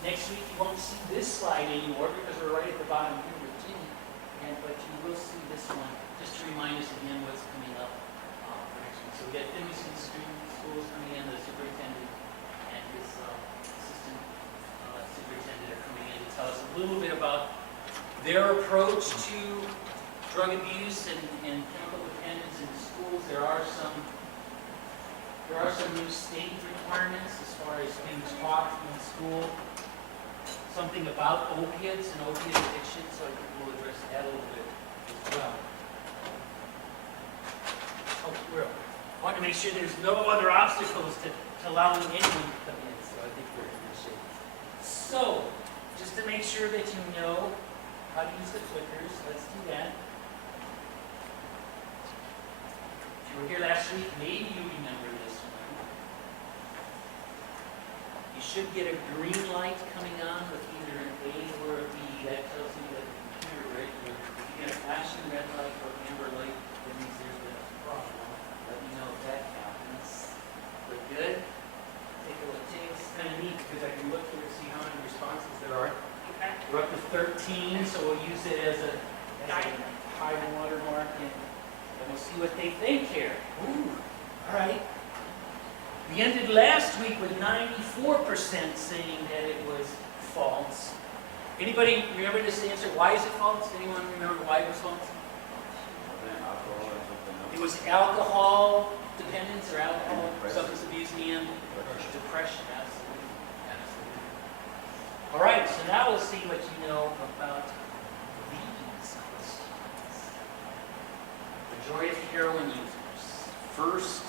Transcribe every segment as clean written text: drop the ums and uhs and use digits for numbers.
Next week you won't see this slide anymore because we're right at the bottom here with Ginny, but you will see this one just to remind us again what's coming up for next week. So we got Dependency schools coming in, the superintendent and his assistant superintendent are coming in to tell us a little bit about their approach to drug abuse and chemical dependence in schools. There are some new state requirements as far as things taught in school. Something about opiates and opiate addiction, so I think we'll address that a little bit as well. Oh, I want to make sure there's no other obstacles to allowing anyone to come in, so I think we're in good shape. So, just to make sure that you know how to use the clickers, let's do that. If you were here last week, maybe you remember this one. You should get a green light coming on with either an A or a B. That tells you that the computer, right? If you get a flashing red light or amber light, that means there's been a problem. Let me know if that happens. We're good? Take a look. It's kind of neat because I can look here and see how many responses there are. Okay. We're up to 13, so we'll use it as a high water mark, and we'll see what they think here. Ooh, all right. We ended last week with 94% saying that it was false. Anybody remember this answer? Why is it false? Anyone remember why it was false? It was alcohol dependence or alcohol, substance abuse, and depression. Absolutely. Absolutely. All right, so now we'll see what you know about these questions. Majority of heroin users. First,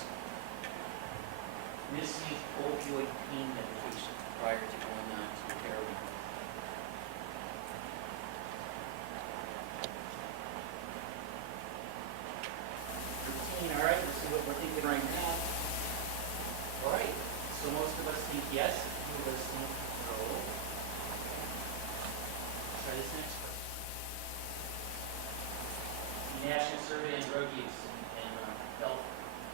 misuse opioid pain medication prior to going on to heroin. Routine, all right, let's see what we're thinking right now. All right, so most of us think yes, a few of us think no. Try this next question. The National Survey on Drug Use and Health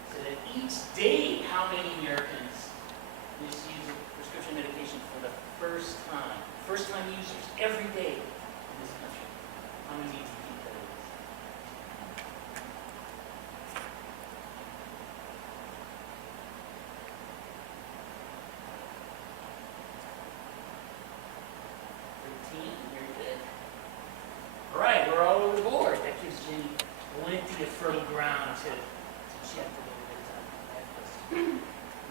said that each day, how many Americans misuse prescription medication for the first time? First time users, every day in this country. How many do you think that is? Very good. All right, we're all over the board. That gives Jenny plenty of fertile ground to check a little bit on that question.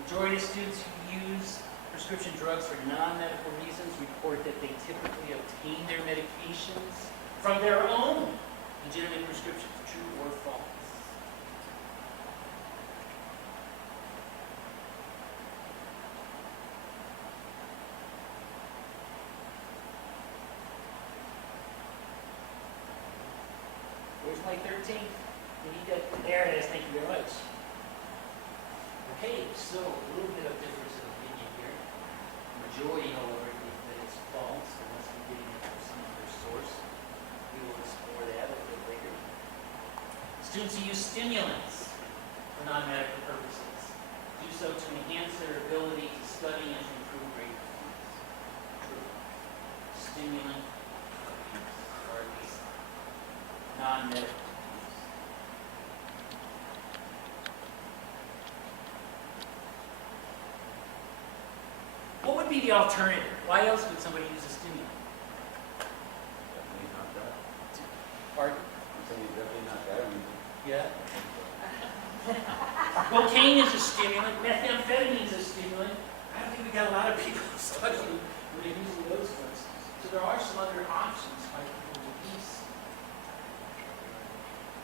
Majority of students who use prescription drugs for non-medical reasons report that they typically obtain their medications from their own legitimate prescriptions. True or false? Where's my 13th? We need that. There it is. Thank you very much. Okay, so a little bit of difference of opinion here. The majority, however, think that it's false unless we're getting it from some other source. We will explore that a little bit later. Students who use stimulants for non-medical purposes do so to enhance their ability to study and to improve grade performance. True. Stimulant abuse, or at least non-medical abuse. What would be the alternative? Why else would somebody use a stimulant? Definitely not that. Pardon? I'm saying it's definitely not that. Yeah. Cocaine is a stimulant. Methamphetamine is a stimulant. I don't think we got a lot of people studying who are using those ones. So there are some other options why people would use.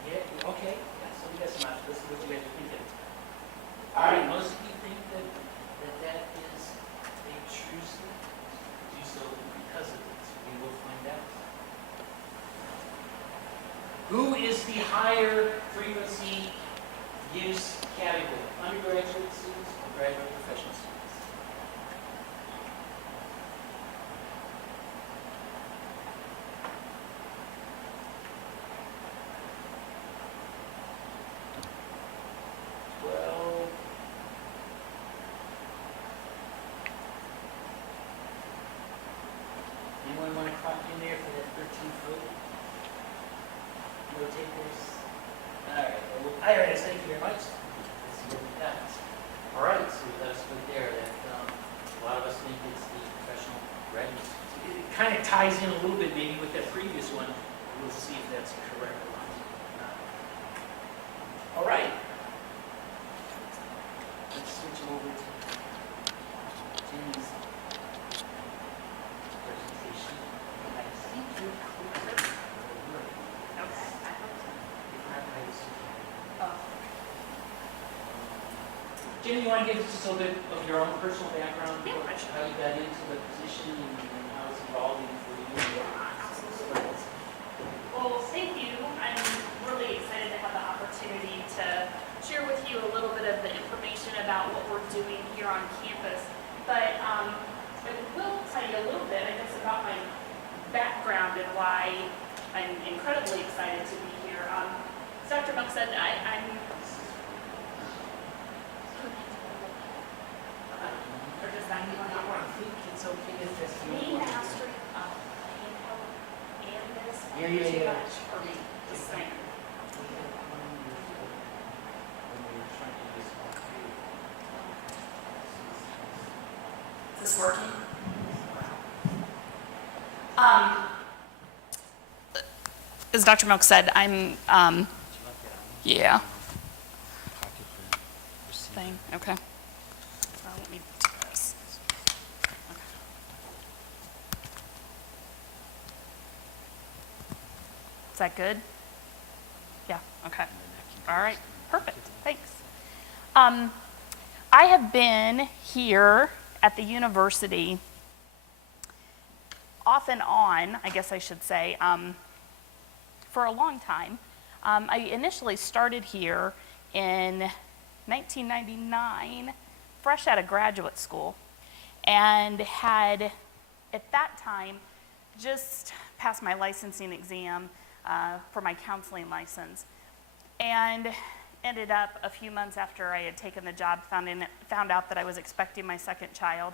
Yeah. Okay. Yeah. So we got some options. Let's see what you guys are thinking. All right. Most of you think that is a true statement. Do so because of this. We will find out. Who is the higher frequency use category? Undergraduate students or graduate professional students? Well, 2 foot. No takers. All right. Well, Iris, thank you very much. Let's see what we got. All right. So we got a split there. That a lot of us think it's the professional readiness. It kind of ties in a little bit maybe with that previous one. We'll see if that's correct or not. All right. Let's switch over to Jenny's presentation. And I think you're correct. Okay, I hope so. If not, I was- Oh, Jenny, you want to give us just a little bit of your own personal background? Yeah, How sure. you got into the position and how it's evolving for you? absolutely. Well, thank you. I'm really excited to have the opportunity to share with you a little bit of the information about what we're doing here on campus. But I will tell you a little bit, I guess, about my background and why I'm incredibly excited to be here. As Dr. Monk said, I'm or does that mean I think it's okay if that's me mastering handheld and this Yeah, might be too yeah. much for me, just saying. Is this working? As Dr. Milk said, I'm, yeah, thing, okay. Let me do this. Okay. Is that good? Yeah, okay. All right, perfect, thanks. I have been here at the university off and on, I guess I should say, for a long time. I initially started here in 1999, fresh out of graduate school, and had, at that time, just passed my licensing exam for my counseling license, and ended up a few months after I had taken the job, found out that I was expecting my second child,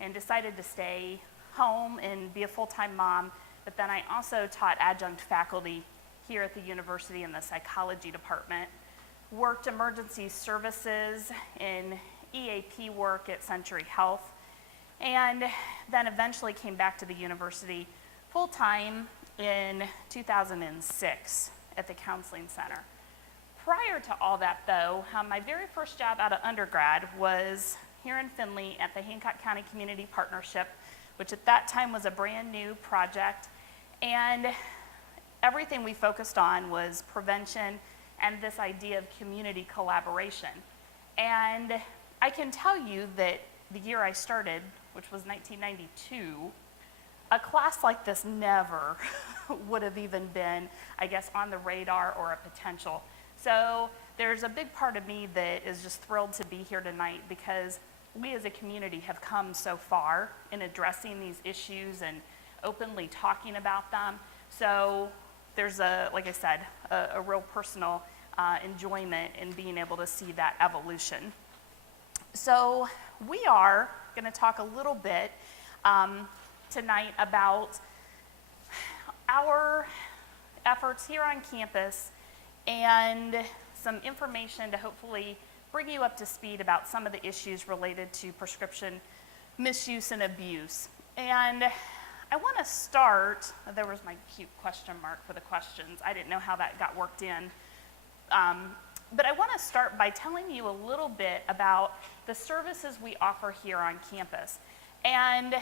and decided to stay home and be a full-time mom. But then I also taught adjunct faculty here at the university in the psychology department, worked emergency services in EAP work at Century Health, and then eventually came back to the university full-time in 2006 at the counseling center. Prior to all that, though, my very first job out of undergrad was here in Findlay at the Hancock County Community Partnership, which at that time was a brand new project, and everything we focused on was prevention and this idea of community collaboration. And I can tell you that the year I started, which was 1992, a class like this never would have even been, I guess, on the radar or a potential. So there's a big part of me that is just thrilled to be here tonight, because we as a community have come so far in addressing these issues and openly talking about them. So there's like I said, a real personal enjoyment in being able to see that evolution. So we are going to talk a little bit tonight about our efforts here on campus and some information to hopefully bring you up to speed about some of the issues related to prescription misuse and abuse. And I want to start, there was my cute question mark for the questions. I didn't know how that got worked in. But I want to start by telling you a little bit about the services we offer here on campus. And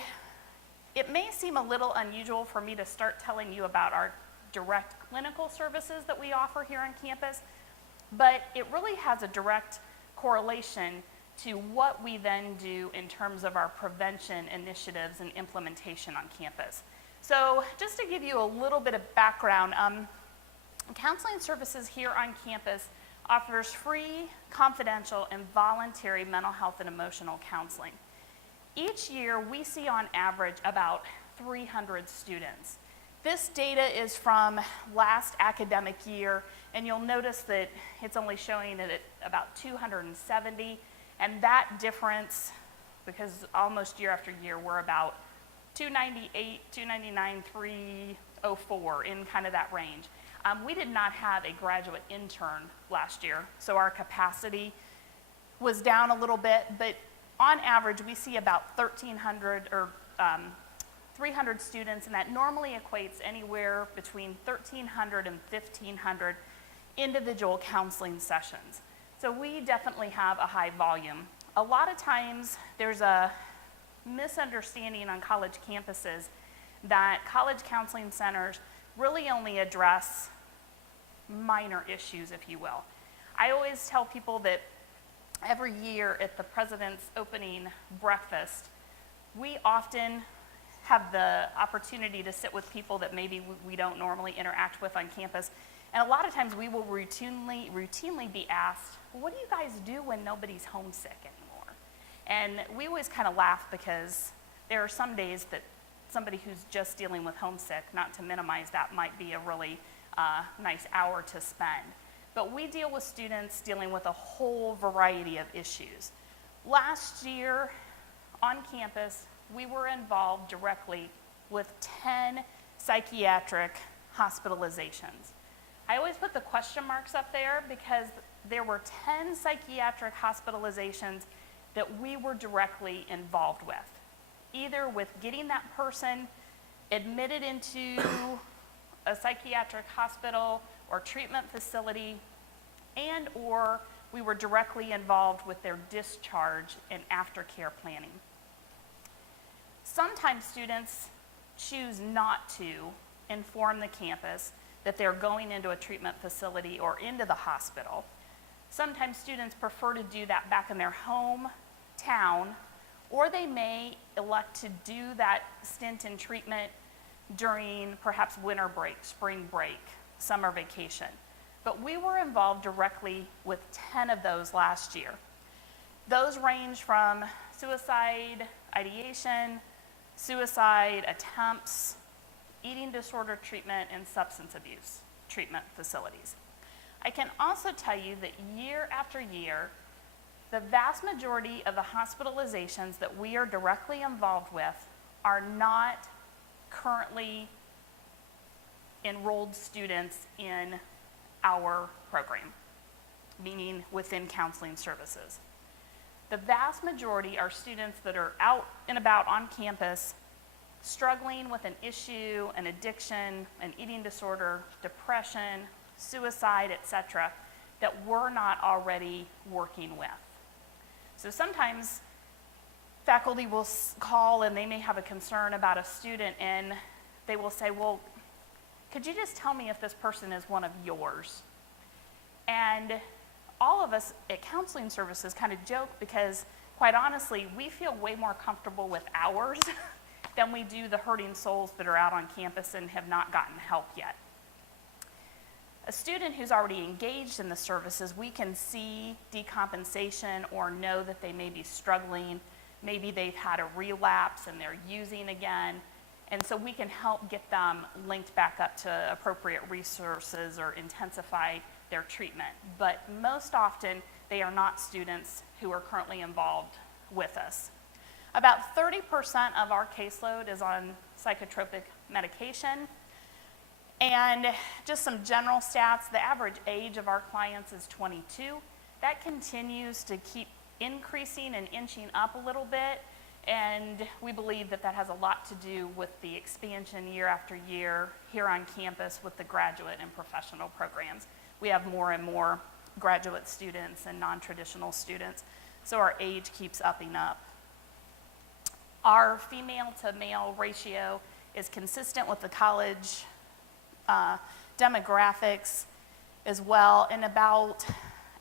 it may seem a little unusual for me to start telling you about our direct clinical services that we offer here on campus, but it really has a direct correlation to what we then do in terms of our prevention initiatives and implementation on campus. So just to give you a little bit of background, counseling services here on campus offers free, confidential, and voluntary mental health and emotional counseling. Each year, we see on average about 300 students. This data is from last academic year, and you'll notice that it's only showing it at about 270, and that difference, because almost year after year, we're about 298, 299, 304, in kind of that range. We did not have a graduate intern last year, so our capacity was down a little bit, but on average, we see about 1,300 or 300 students, and that normally equates anywhere between 1,300 and 1,500 individual counseling sessions. So we definitely have a high volume. A lot of times, there's a misunderstanding on college campuses that college counseling centers really only address minor issues, if you will. I always tell people that every year at the president's opening breakfast, we often have the opportunity to sit with people that maybe we don't normally interact with on campus. And a lot of times we will routinely be asked, what do you guys do when nobody's homesick anymore? And we always kind of laugh because there are some days that somebody who's just dealing with homesick, not to minimize that, might be a really nice hour to spend. But we deal with students dealing with a whole variety of issues. Last year on campus, we were involved directly with 10 psychiatric hospitalizations. I always put the question marks up there because there were 10 psychiatric hospitalizations that we were directly involved with, either with getting that person admitted into a psychiatric hospital or treatment facility, and or we were directly involved with their discharge and aftercare planning. Sometimes students choose not to inform the campus that they're going into a treatment facility or into the hospital. Sometimes students prefer to do that back in their hometown, or they may elect to do that stint in treatment during perhaps winter break, spring break, summer vacation. But we were involved directly with 10 of those last year. Those range from suicide ideation, suicide attempts, eating disorder treatment, and substance abuse treatment facilities. I can also tell you that year after year, the vast majority of the hospitalizations that we are directly involved with are not currently enrolled students in our program, meaning within counseling services. The vast majority are students that are out and about on campus struggling with an issue, an addiction, an eating disorder, depression, suicide, etc., that we're not already working with. So sometimes faculty will call and they may have a concern about a student and they will say, well, could you just tell me if this person is one of yours? And all of us at counseling services kind of joke because, quite honestly, we feel way more comfortable with ours than we do the hurting souls that are out on campus and have not gotten help yet. A student who's already engaged in the services, we can see decompensation or know that they may be struggling. Maybe they've had a relapse and they're using again. And so we can help get them linked back up to appropriate resources or intensify their treatment. But most often, they are not students who are currently involved with us. About 30% of our caseload is on psychotropic medication. And just some general stats, the average age of our clients is 22. That continues to keep increasing and inching up a little bit. And we believe that that has a lot to do with the expansion year after year here on campus with the graduate and professional programs. We have more and more graduate students and non-traditional students, so our age keeps upping up. Our female to male ratio is consistent with the college demographics as well, and about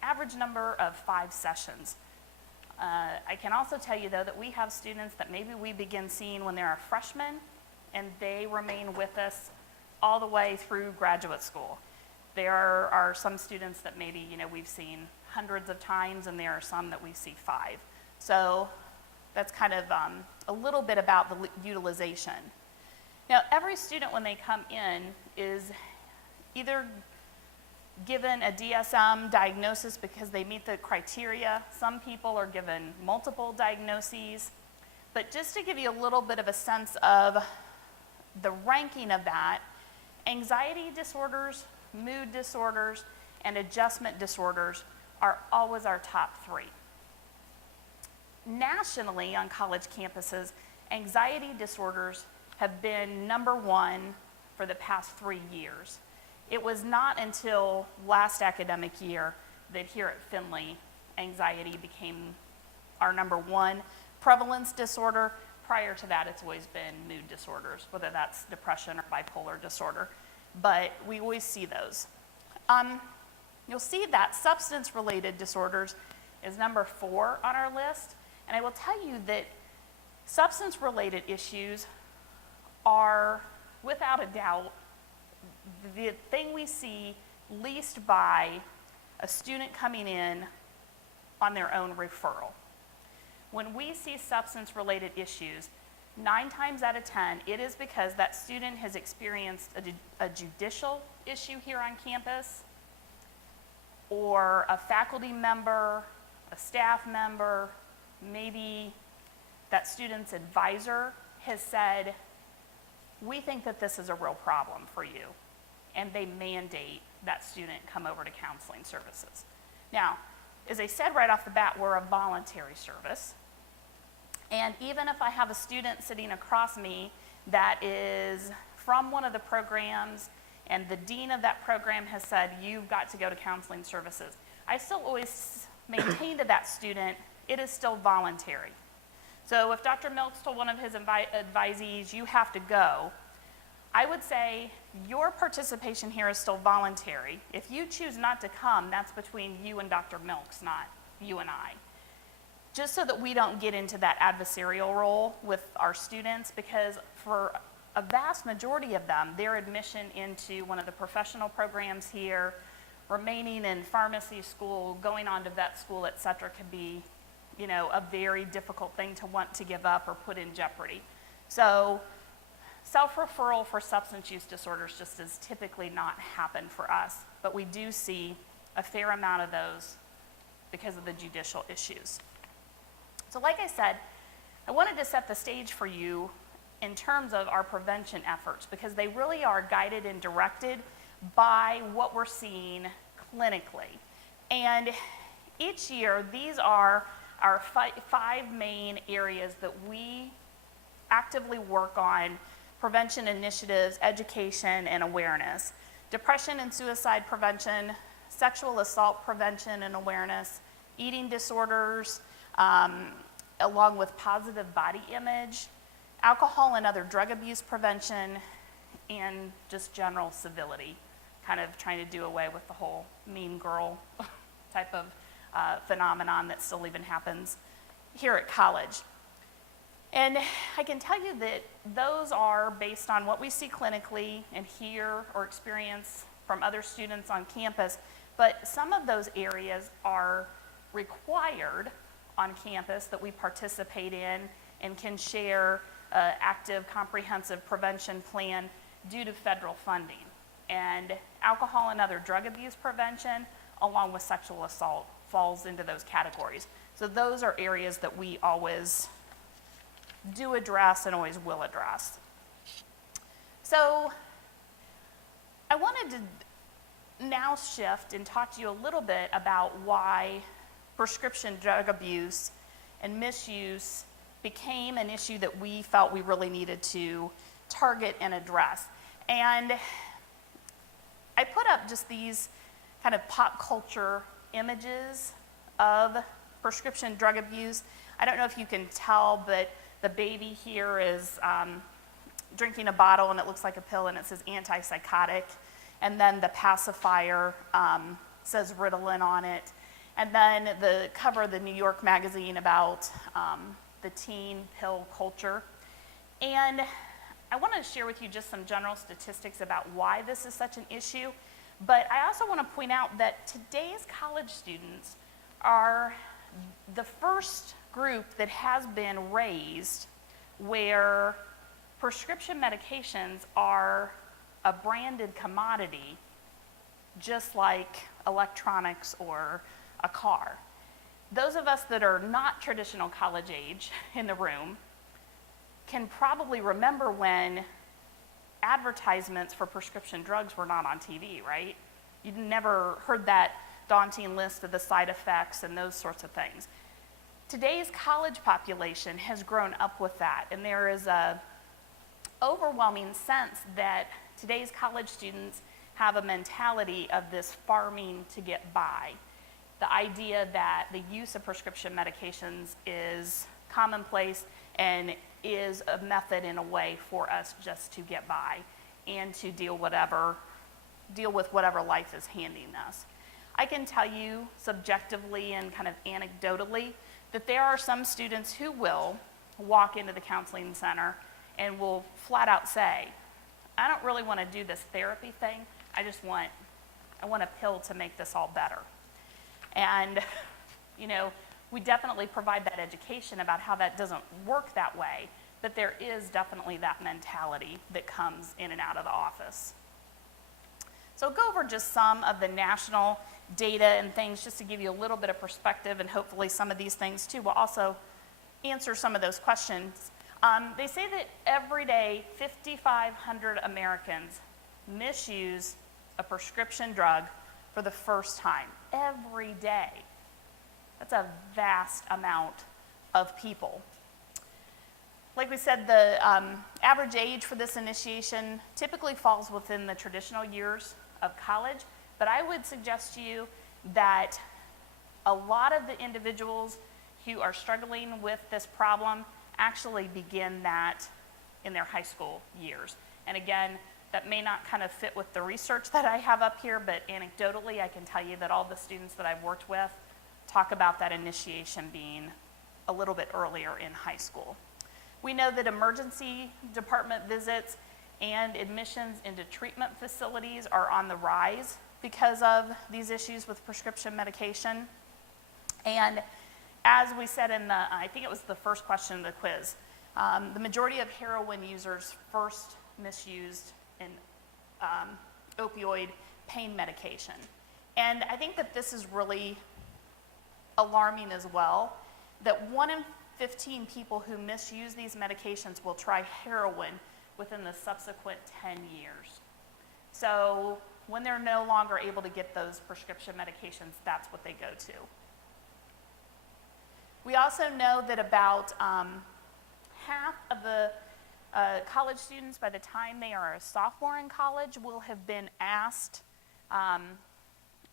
average number of 5 sessions. I can also tell you, though, that we have students that maybe we begin seeing when they're a freshman, and they remain with us all the way through graduate school. There are some students that maybe we've seen hundreds of times, and there are some that we see 5. So that's kind of a little bit about the utilization. Now, every student when they come in is either given a DSM diagnosis because they meet the criteria. Some people are given multiple diagnoses. But just to give you a little bit of a sense of the ranking of that, anxiety disorders, mood disorders, and adjustment disorders are always our top 3. Nationally, on college campuses, anxiety disorders have been number 1 for the past 3 years. It was not until last academic year that here at Findlay, anxiety became our number 1 prevalence disorder. Prior to that, it's always been mood disorders, whether that's depression or bipolar disorder. But we always see those. You'll see that substance-related disorders is number 4 on our list. And I will tell you that substance-related issues are, without a doubt, the thing we see least by a student coming in on their own referral. When we see substance-related issues, 9 times out of 10, it is because that student has experienced a judicial issue here on campus, or a faculty member, a staff member, maybe that student's advisor has said, we think that this is a real problem for you, and they mandate that student come over to counseling services. Now, as I said right off the bat, we're a voluntary service, and even if I have a student sitting across me that is from one of the programs and the dean of that program has said, you've got to go to counseling services, I still always maintain to that student, it is still voluntary. So if Dr. Milks told one of his advisees, you have to go, I would say your participation here is still voluntary. If you choose not to come, that's between you and Dr. Milks, not you and I. Just so that we don't get into that adversarial role with our students, because for a vast majority of them, their admission into one of the professional programs here, remaining in pharmacy school, going on to vet school, et cetera, can be, a very difficult thing to want to give up or put in jeopardy. So self-referral for substance use disorders just does typically not happen for us, but we do see a fair amount of those because of the judicial issues. So like I said, I wanted to set the stage for you in terms of our prevention efforts, because they really are guided and directed by what we're seeing clinically. And each year, these are our 5 main areas that we actively work on: prevention initiatives, education, and awareness. Depression and suicide prevention, sexual assault prevention and awareness, eating disorders, along with positive body image, alcohol and other drug abuse prevention, and just general civility, kind of trying to do away with the whole mean girl type of phenomenon that still even happens here at college. And I can tell you that those are based on what we see clinically and hear or experience from other students on campus, but some of those areas are required on campus that we participate in and can share an active, comprehensive prevention plan due to federal funding. And alcohol and other drug abuse prevention, along with sexual assault, falls into those categories. So those are areas that we always do address and always will address. So I wanted to now shift and talk to you a little bit about why prescription drug abuse and misuse became an issue that we felt we really needed to target and address. And I put up just these kind of pop culture images of prescription drug abuse. I don't know if you can tell, but the baby here is drinking a bottle and it looks like a pill and it says antipsychotic. And then the pacifier says Ritalin on it. And then the cover of the New York magazine about the teen pill culture. And I want to share with you just some general statistics about why this is such an issue. But I also want to point out that today's college students are the first group that has been raised where prescription medications are a branded commodity, just like electronics or a car. Those of us that are not traditional college age in the room can probably remember when advertisements for prescription drugs were not on TV, right? You never heard that daunting list of the side effects and those sorts of things. Today's college population has grown up with that, and there is a overwhelming sense that today's college students have a mentality of this farming to get by. The idea that the use of prescription medications is commonplace and is a method in a way for us just to get by and to deal with whatever life is handing us. I can tell you subjectively and kind of anecdotally that there are some students who will walk into the counseling center and will flat out say, I don't really want to do this therapy thing. I want a pill to make this all better. And, we definitely provide that education about how that doesn't work that way, but there is definitely that mentality that comes in and out of the office. So I'll go over just some of the national data and things just to give you a little bit of perspective, and hopefully some of these things too will also answer some of those questions. They say that every day 5,500 Americans misuse a prescription drug for the first time. Every day. That's a vast amount of people. Like we said, the average age for this initiation typically falls within the traditional years of college, but I would suggest to you that a lot of the individuals who are struggling with this problem actually begin that in their high school years. And again, that may not kind of fit with the research that I have up here, but anecdotally, I can tell you that all the students that I've worked with talk about that initiation being a little bit earlier in high school. We know that emergency department visits and admissions into treatment facilities are on the rise because of these issues with prescription medication. And as we said I think it was the first question of the quiz, the majority of heroin users first misused an opioid pain medication. And I think that this is really alarming as well, that 1 in 15 people who misuse these medications will try heroin within the subsequent 10 years. So when they're no longer able to get those prescription medications, that's what they go to. We also know that about half of the college students, by the time they are a sophomore in college, will have been asked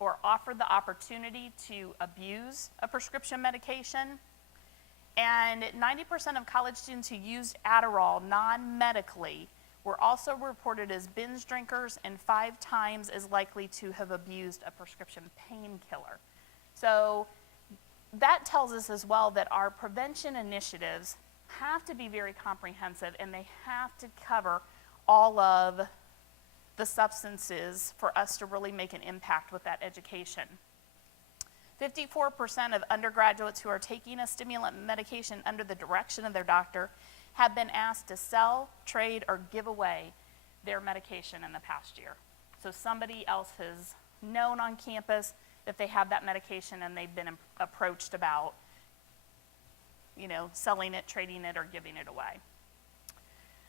or offered the opportunity to abuse a prescription medication. And 90% of college students who used Adderall non-medically were also reported as binge drinkers and 5 times as likely to have abused a prescription painkiller. So that tells us as well that our prevention initiatives have to be very comprehensive, and they have to cover all of the substances for us to really make an impact with that education. 54% of undergraduates who are taking a stimulant medication under the direction of their doctor have been asked to sell, trade, or give away their medication in the past year. So somebody else has known on campus that they have that medication and they've been approached about, selling it, trading it, or giving it away.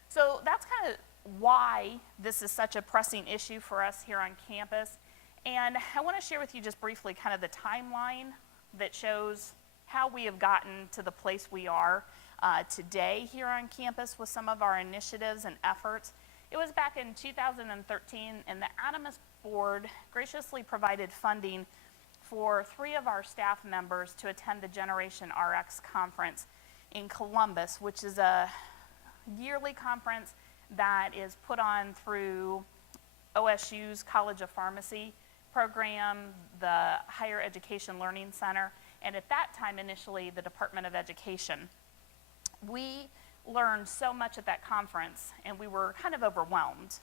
So that's kind of why this is such a pressing issue for us here on campus. And I want to share with you just briefly kind of the timeline that shows how we have gotten to the place we are today here on campus with some of our initiatives and efforts. It was back in 2013, and the Animus Board graciously provided funding for 3 of our staff members to attend the Generation RX conference in Columbus, which is a yearly conference that is put on through OSU's College of Pharmacy program, the Higher Education Learning Center, and at that time initially the Department of Education. We learned so much at that conference, and we were kind of overwhelmed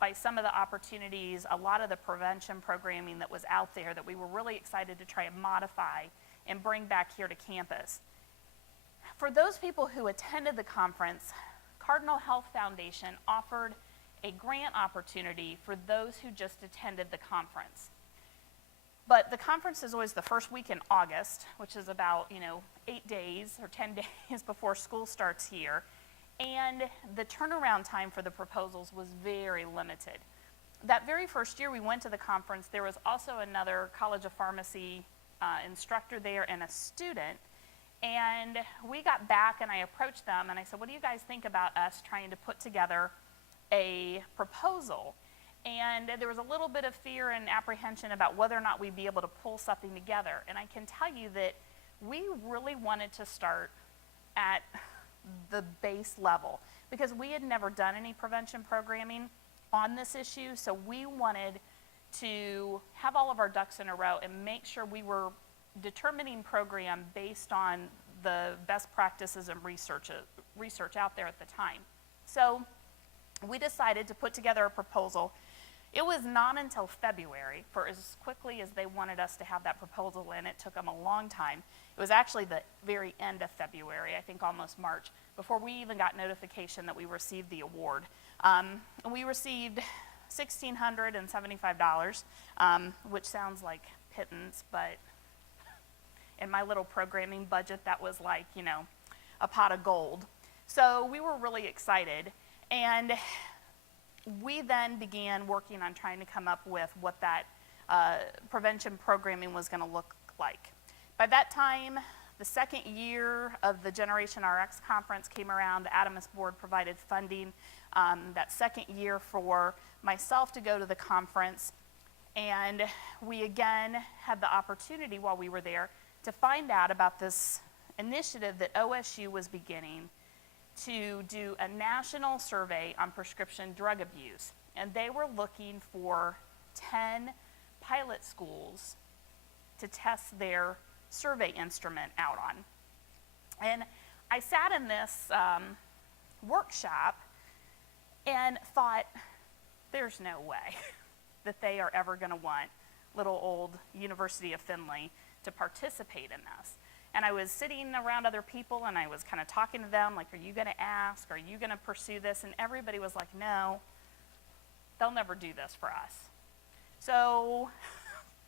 by some of the opportunities, a lot of the prevention programming that was out there that we were really excited to try and modify and bring back here to campus. For those people who attended the conference, Cardinal Health Foundation offered a grant opportunity for those who just attended the conference. But the conference is always the first week in August, which is about 8 days or 10 days before school starts here. And the turnaround time for the proposals was very limited. That very first year we went to the conference, there was also another College of Pharmacy instructor there and a student. And we got back and I approached them and I said, what do you guys think about us trying to put together a proposal? And there was a little bit of fear and apprehension about whether or not we'd be able to pull something together. And I can tell you that we really wanted to start at the base level because we had never done any prevention programming on this issue. So we wanted to have all of our ducks in a row and make sure we were determining program based on the best practices and research out there at the time. So we decided to put together a proposal. It was not until February, for as quickly as they wanted us to have that proposal in, it took them a long time. It was actually the very end of February, I think almost March, before we even got notification that we received the award. And we received $1,675, which sounds like pittance, but in my little programming budget, that was like, you know, a pot of gold. So we were really excited. And we then began working on trying to come up with what that prevention programming was going to look like. By that time, the second year of the Generation RX conference came around. The Adamus board provided funding that second year for myself to go to the conference. And we again had the opportunity while we were there to find out about this initiative that OSU was beginning to do a national survey on prescription drug abuse. And they were looking for 10 pilot schools to test their survey instrument out on. And I sat in this workshop and thought, there's no way that they are ever going to want little old University of Findlay to participate in this. And I was sitting around other people and I was kind of talking to them, like, are you going to ask? Are you going to pursue this? And everybody was like, no, they'll never do this for us. So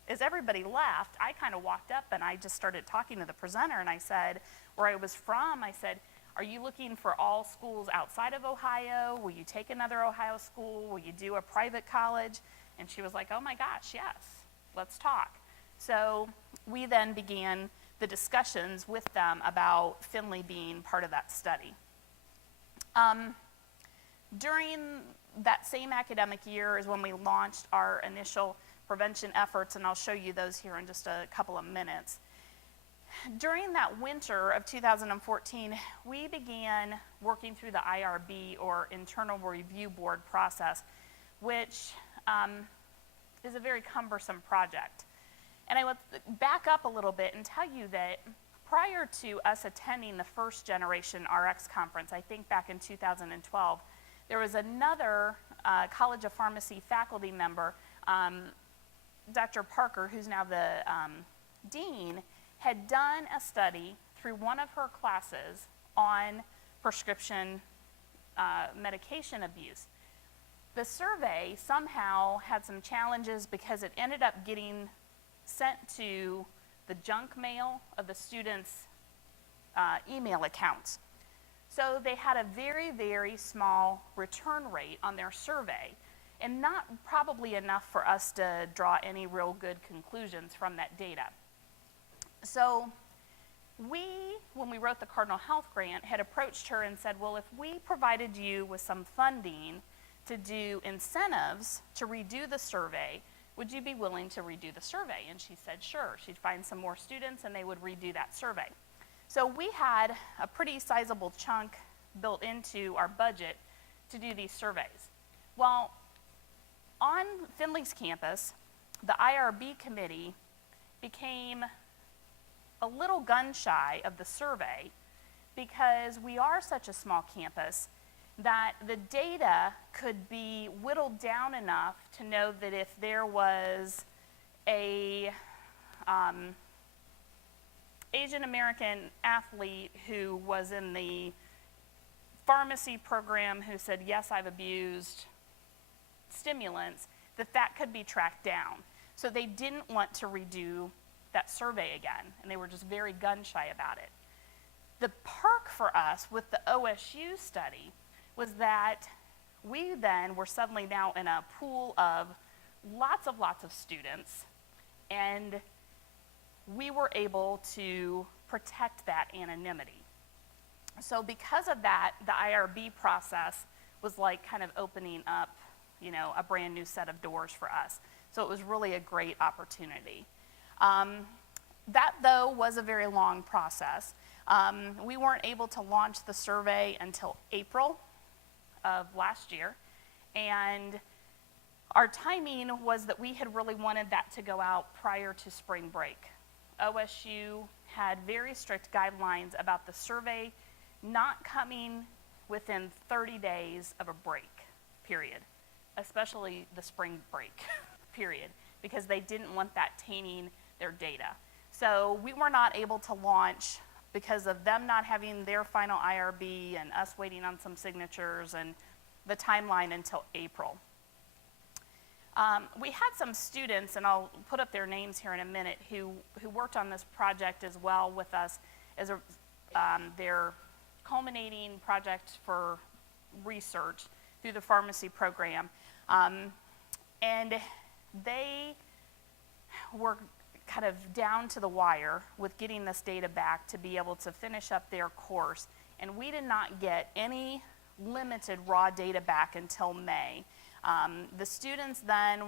as everybody left, I kind of walked up and I just started talking to the presenter and I said, where I was from, I said, are you looking for all schools outside of Ohio? Will you take another Ohio school? Will you do a private college? And she was like, oh my gosh, yes, let's talk. So we then began the discussions with them about Findlay being part of that study. During that same academic year is when we launched our initial prevention efforts, and I'll show you those here in just a couple of minutes. During that winter of 2014, we began working through the IRB, or Internal Review Board process, which is a very cumbersome project. And I would back up a little bit and tell you that prior to us attending the first Generation RX conference, I think back in 2012, there was another College of Pharmacy faculty member, Dr. Parker, who's now the dean, had done a study through one of her classes on prescription medication abuse. The survey somehow had some challenges because it ended up getting sent to the junk mail of the students' email accounts. So they had a very, very small return rate on their survey, and not probably enough for us to draw any real good conclusions from that data. So we, when we wrote the Cardinal Health grant, had approached her and said, well, if we provided you with some funding to do incentives to redo the survey, would you be willing to redo the survey? And she said, sure. She'd find some more students and they would redo that survey. So we had a pretty sizable chunk built into our budget to do these surveys. Well, on Findlay's campus, the IRB committee became a little gun shy of the survey because we are such a small campus that the data could be whittled down enough to know that if there was a Asian American athlete who was in the pharmacy program who said, yes, I've abused stimulants, that could be tracked down. So they didn't want to redo that survey again, and they were just very gun shy about it. The perk for us with the OSU study was that we then were suddenly now in a pool of lots of students, and we were able to protect that anonymity. So because of that, the IRB process was like kind of opening up, a brand new set of doors for us. So it was really a great opportunity. That, though, was a very long process. We weren't able to launch the survey until April of last year, and our timing was that we had really wanted that to go out prior to spring break. OSU had very strict guidelines about the survey not coming within 30 days of a break, period, especially the spring break, period, because they didn't want that tainting their data. So we were not able to launch because of them not having their final IRB and us waiting on some signatures and the timeline until April. We had some students, and I'll put up their names here in a minute, who worked on this project as well with us as their culminating project for research through the pharmacy program. And they were kind of down to the wire with getting this data back to be able to finish up their course. And we did not get any limited raw data back until May. The students then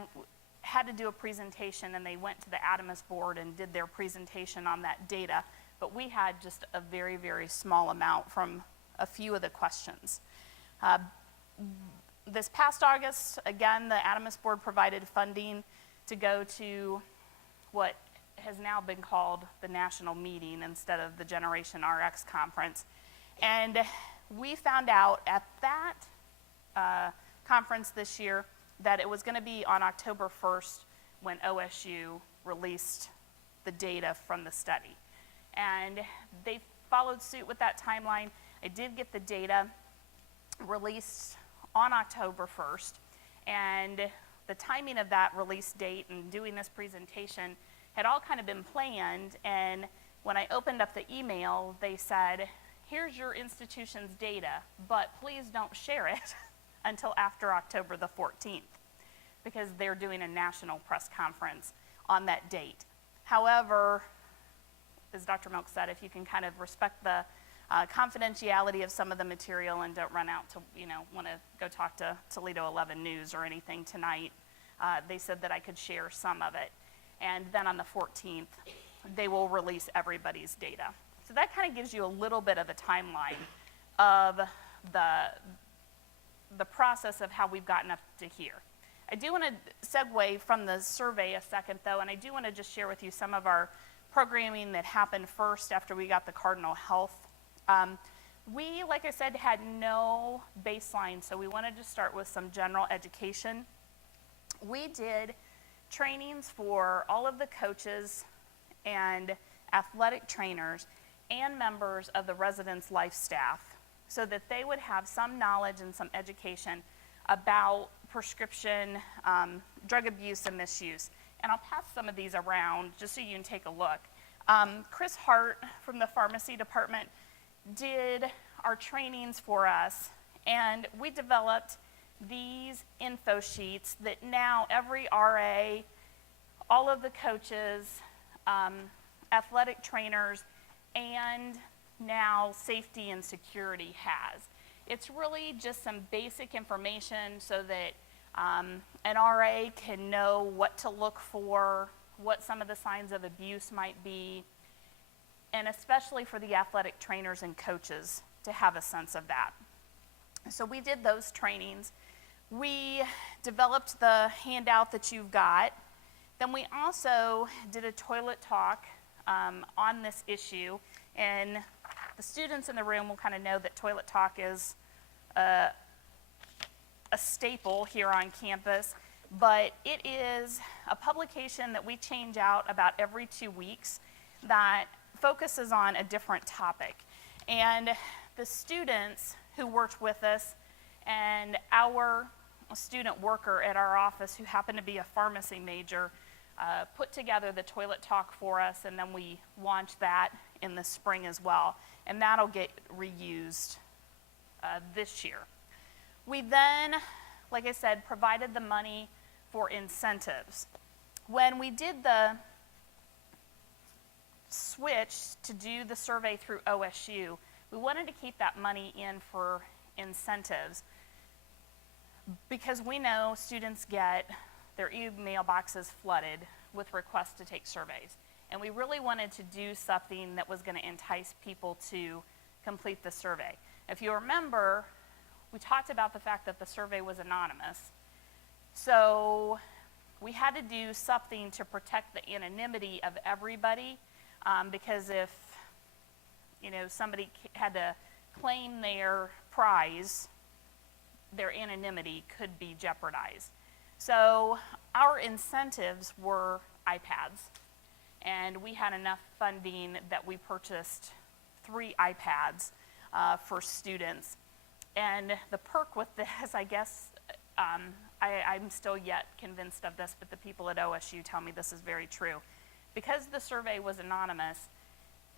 had to do a presentation, and they went to the Adamus board and did their presentation on that data, but we had just a very, very small amount from a few of the questions. This past August, again, the Adamus board provided funding to go to what has now been called the national meeting instead of the Generation RX conference. And we found out at that conference this year that it was going to be on October 1st when OSU released the data from the study. And they followed suit with that timeline. I did get the data released on October 1st, and the timing of that release date and doing this presentation had all kind of been planned. And when I opened up the email, they said, here's your institution's data, but please don't share it until after October the 14th, because they're doing a national press conference on that date. However, as Dr. Milk said, if you can kind of respect the confidentiality of some of the material and don't run out to, want to go talk to Toledo 11 News or anything tonight, they said that I could share some of it. And then on the 14th, they will release everybody's data. So that kind of gives you a little bit of a timeline of the process of how we've gotten up to here. I do want to segue from the survey a second, though, and I do want to just share with you some of our programming that happened first after we got the Cardinal Health. We, like I said, had no baseline, so we wanted to start with some general education. We did trainings for all of the coaches and athletic trainers and members of the residence life staff so that they would have some knowledge and some education about prescription drug abuse and misuse. And I'll pass some of these around just so you can take a look. Chris Hart from the pharmacy department did our trainings for us, and we developed these info sheets that now every RA, all of the coaches, athletic trainers, and now safety and security has. It's really just some basic information so that an RA can know what to look for, what some of the signs of abuse might be, and especially for the athletic trainers and coaches to have a sense of that. So we did those trainings. We developed the handout that you've got. Then we also did a toilet talk on this issue, and the students in the room will kind of know that toilet talk is a staple here on campus, but it is a publication that we change out about every 2 weeks that focuses on a different topic. And the students who worked with us and our student worker at our office who happened to be a pharmacy major put together the toilet talk for us, and then we launched that in the spring as well, and that'll get reused this year. We then, like I said, provided the money for incentives. When we did the switch to do the survey through OSU, we wanted to keep that money in for incentives because we know students get their email boxes flooded with requests to take surveys. And we really wanted to do something that was going to entice people to complete the survey. If you remember, we talked about the fact that the survey was anonymous. So we had to do something to protect the anonymity of everybody, because if somebody had to claim their prize, their anonymity could be jeopardized. So our incentives were iPads, and we had enough funding that we purchased 3 iPads for students. And the perk with this, I guess, I'm still yet convinced of this, but the people at OSU tell me this is very true. Because the survey was anonymous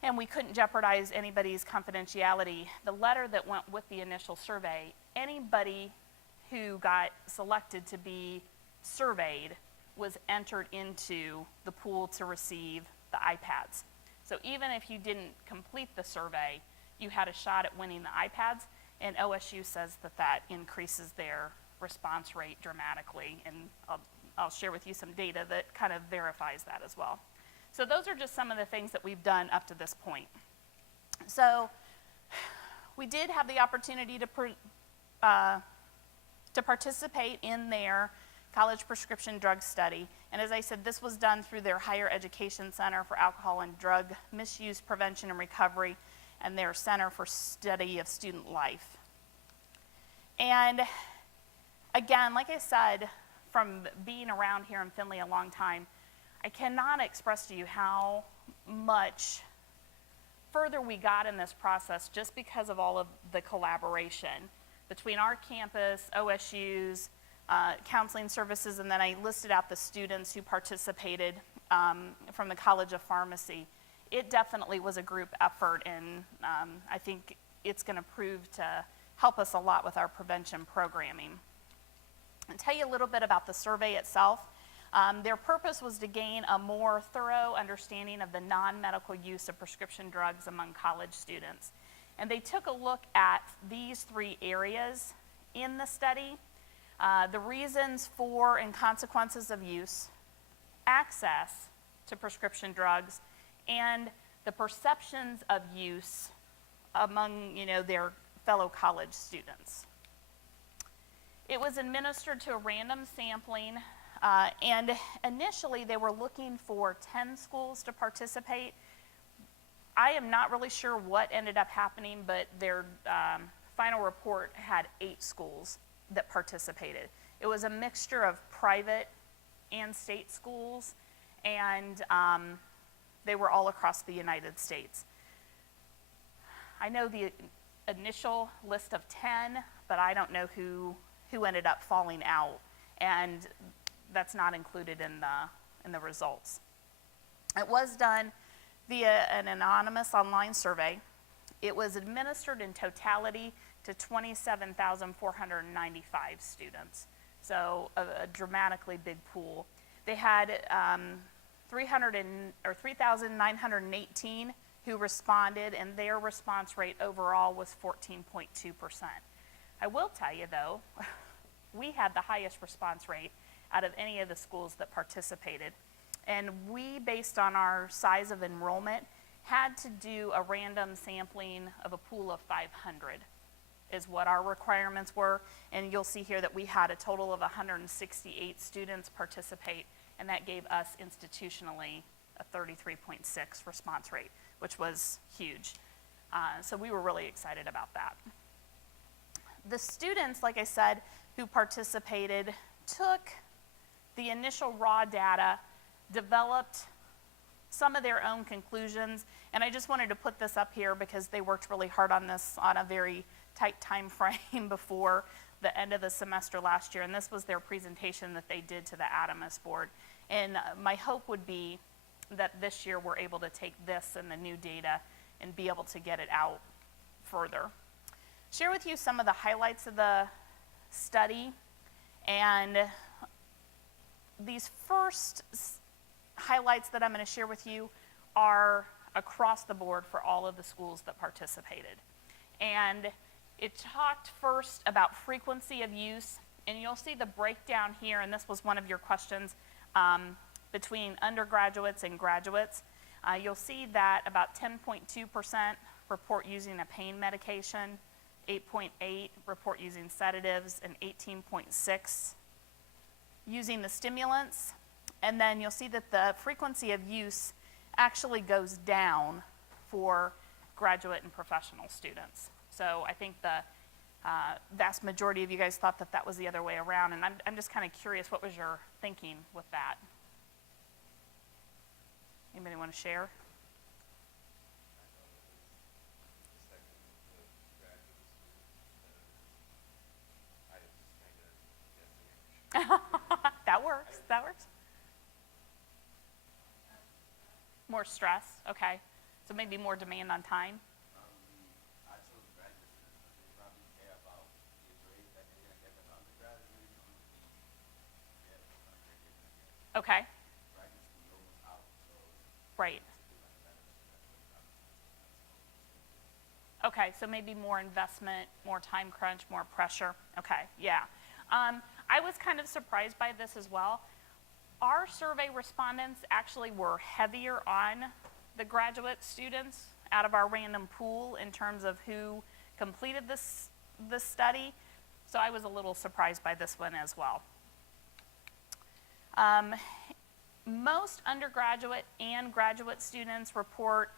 and we couldn't jeopardize anybody's confidentiality, the letter that went with the initial survey, anybody who got selected to be surveyed was entered into the pool to receive the iPads. So even if you didn't complete the survey, you had a shot at winning the iPads, and OSU says that that increases their response rate dramatically, and I'll share with you some data that kind of verifies that as well. So those are just some of the things that we've done up to this point. So we did have the opportunity to participate in their college prescription drug study, and as I said, this was done through their Higher Education Center for Alcohol and Drug Misuse Prevention and Recovery and their Center for Study of Student Life. And again, like I said, from being around here in Findlay a long time, I cannot express to you how much further we got in this process just because of all of the collaboration between our campus, OSU's, counseling services, and then I listed out the students who participated from the College of Pharmacy. It definitely was a group effort, and I think it's going to prove to help us a lot with our prevention programming. I'll tell you a little bit about the survey itself. Their purpose was to gain a more thorough understanding of the non-medical use of prescription drugs among college students. And they took a look at these 3 areas in the study: the reasons for and consequences of use, access to prescription drugs, and the perceptions of use among their fellow college students. It was administered to a random sampling, and initially they were looking for 10 schools to participate. I am not really sure what ended up happening, but their final report had 8 schools that participated. It was a mixture of private and state schools, and they were all across the United States. I know the initial list of 10, but I don't know who ended up falling out, and that's not included in the results. It was done via an anonymous online survey. It was administered in totality to 27,495 students, so a dramatically big pool. They had 3,918 who responded, and their response rate overall was 14.2%. I will tell you though, we had the highest response rate out of any of the schools that participated. And we, based on our size of enrollment, had to do a random sampling of a pool of 500 is what our requirements were. And you'll see here that we had a total of 168 students participate, and that gave us institutionally a 33.6 response rate, which was huge. So we were really excited about that. The students, like I said, who participated took the initial raw data, developed some of their own conclusions, and I just wanted to put this up here because they worked really hard on this on a very tight time frame before the end of the semester last year, and this was their presentation that they did to the Adamus board. And my hope would be that this year we're able to take this and the new data and be able to get it out further. Share with you some of the highlights of the study, and these first highlights that I'm going to share with you are across the board for all of the schools that participated. And it talked first about frequency of use, and you'll see the breakdown here, and this was one of your questions, between undergraduates and graduates. You'll see that about 10.2% report using a pain medication, 8.8% report using sedatives, and 18.6% using the stimulants. And then you'll see that the frequency of use actually goes down for graduate and professional students. So I think the vast majority of you guys thought that that was the other way around, and I'm just kind of curious, what was your thinking with that? Anybody want to share? That works, that works. More stress, okay. So maybe more demand on time. I chose graduate students because they probably care about the grade that they're going to get from undergrad is really going to be their grade they're going to get. Okay, Graduate school is almost out, so right. it's like a better that's Okay, so maybe more investment, more time crunch, more pressure. Okay, yeah. I was kind of surprised by this as well. Our survey respondents actually were heavier on the graduate students out of our random pool in terms of who completed this study. So I was a little surprised by this one as well. Most undergraduate and graduate students report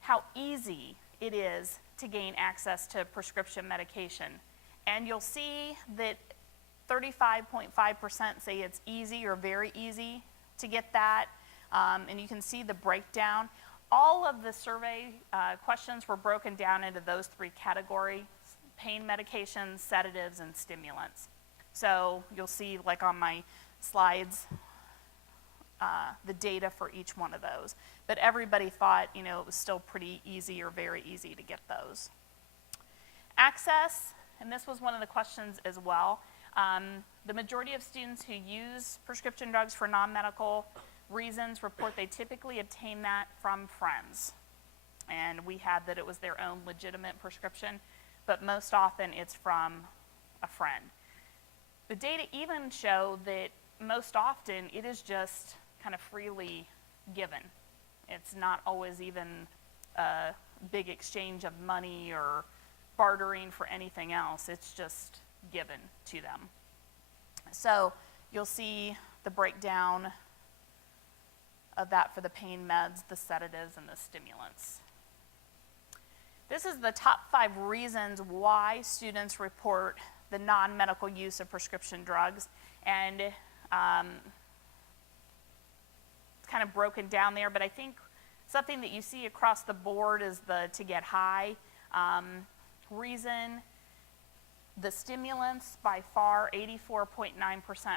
how easy it is to gain access to prescription medication. And you'll see that 35.5% say it's easy or very easy to get that. And you can see the breakdown. All of the survey questions were broken down into those three categories: pain medications, sedatives, and stimulants. So you'll see, like on my slides, the data for each one of those. But everybody thought, it was still pretty easy or very easy to get those. Access, and this was one of the questions as well. The majority of students who use prescription drugs for non-medical reasons report they typically obtain that from friends. And we had that it was their own legitimate prescription, but most often it's from a friend. The data even show that most often it is just kind of freely given. It's not always even a big exchange of money or bartering for anything else. It's just given to them. So you'll see the breakdown of that for the pain meds, the sedatives, and the stimulants. This is the top 5 reasons why students report the non-medical use of prescription drugs, and it's kind of broken down there, but I think something that you see across the board is the to get high reason. The stimulants, by far, 84.9%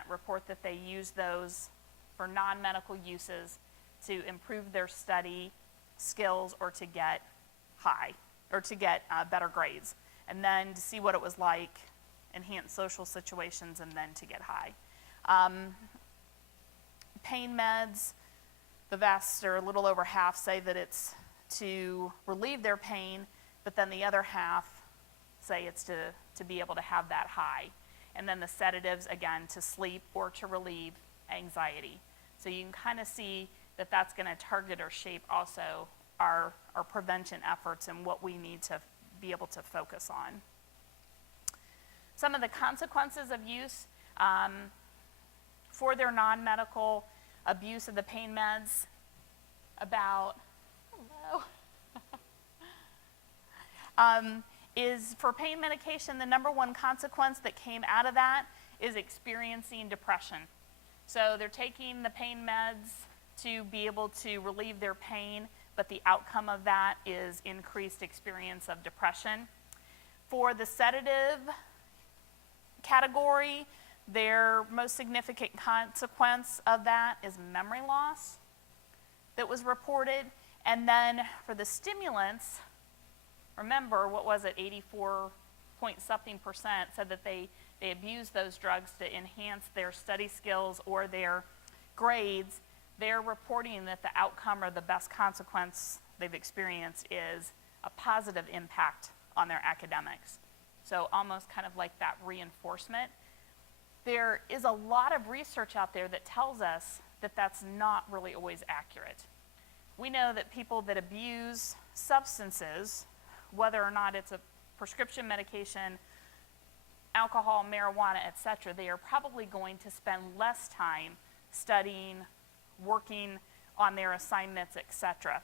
report that they use those for non-medical uses to improve their study skills or to get high, or to get better grades. And then to see what it was like, enhance social situations, and then to get high. Pain meds, the vast, or a little over half, say that it's to relieve their pain, but then the other half say it's to be able to have that high. And then the sedatives, again, to sleep or to relieve anxiety. So you can kind of see that that's going to target or shape also our prevention efforts and what we need to be able to focus on. Some of the consequences of use for their non-medical abuse of the pain meds, is for pain medication, the number one consequence that came out of that is experiencing depression. So they're taking the pain meds to be able to relieve their pain, but the outcome of that is increased experience of depression. For the sedative category, their most significant consequence of that is memory loss. that was reported. And then for the stimulants, remember, what was it, 84 point something percent said that they abused those drugs to enhance their study skills or their grades. They're reporting that the outcome or the best consequence they've experienced is a positive impact on their academics. So almost kind of like that reinforcement. There is a lot of research out there that tells us that that's not really always accurate. We know that people that abuse substances, whether or not it's a prescription medication, alcohol, marijuana, etc., they are probably going to spend less time studying, working on their assignments, etc.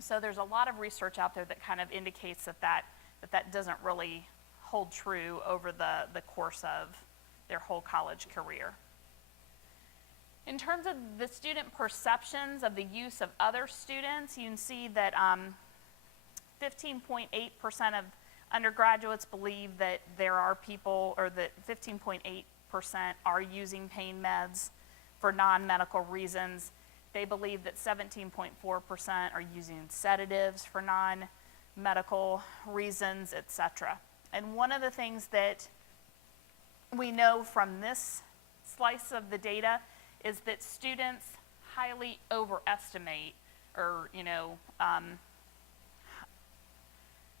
So there's a lot of research out there that kind of indicates that doesn't really hold true over the course of their whole college career. In terms of the student perceptions of the use of other students, you can see that 15.8% of undergraduates believe that there are people, or that 15.8% are using pain meds for non-medical reasons. They believe that 17.4% are using sedatives for non-medical reasons, etc. And one of the things that we know from this slice of the data is that students highly overestimate, or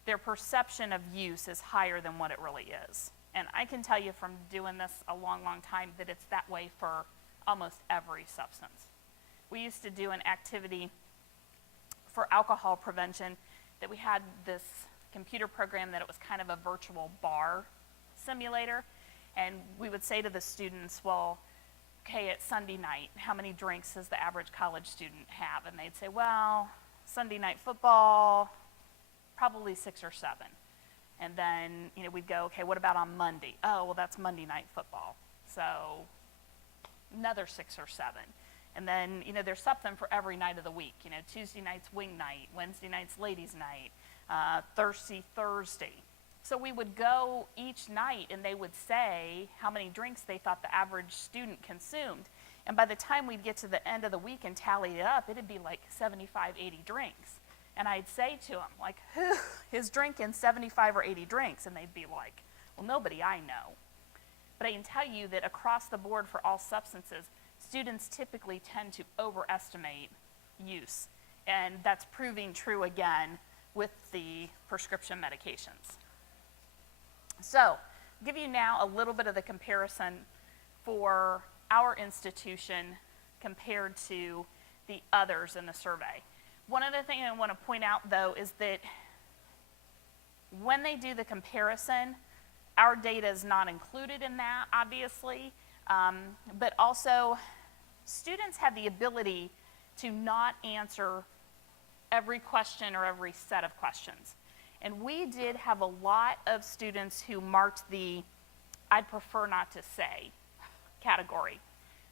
their perception of use is higher than what it really is. And I can tell you from doing this a long, long time that it's that way for almost every substance. We used to do an activity for alcohol prevention that we had this computer program that it was kind of a virtual bar simulator. And we would say to the students, well, okay, it's Sunday night. How many drinks does the average college student have? And they'd say, well, Sunday night football, probably 6 or 7. And then, we'd go, okay, what about on Monday? Oh, well, that's Monday night football. So another 6 or 7. And then, there's something for every night of the week. Tuesday night's wing night, Wednesday night's ladies' night, Thirsty Thursday. So we would go each night and they would say how many drinks they thought the average student consumed. And by the time we'd get to the end of the week and tally it up, it'd be like 75, 80 drinks. And I'd say to them, like, who is drinking 75 or 80 drinks? And they'd be like, well, nobody I know. But I can tell you that across the board for all substances, students typically tend to overestimate use. And that's proving true again with the prescription medications. So, I'll give you now a little bit of the comparison for our institution compared to the others in the survey. One other thing I want to point out, though, is that when they do the comparison, our data is not included in that, obviously, but also students have the ability to not answer every question or every set of questions. And we did have a lot of students who marked the I'd prefer not to say category.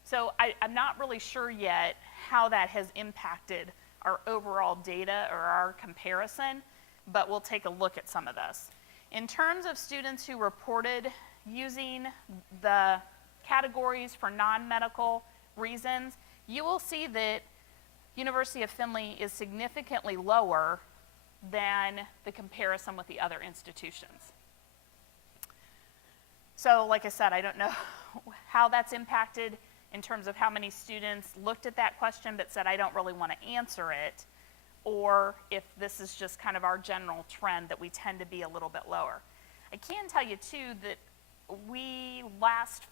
So I'm not really sure yet how that has impacted our overall data or our comparison, but we'll take a look at some of this. In terms of students who reported using the categories for non-medical reasons, you will see that University of Findlay is significantly lower than the comparison with the other institutions. So, like I said, I don't know how that's impacted in terms of how many students looked at that question but said, I don't really want to answer it, or if this is just kind of our general trend that we tend to be a little bit lower. I can tell you, too, that we last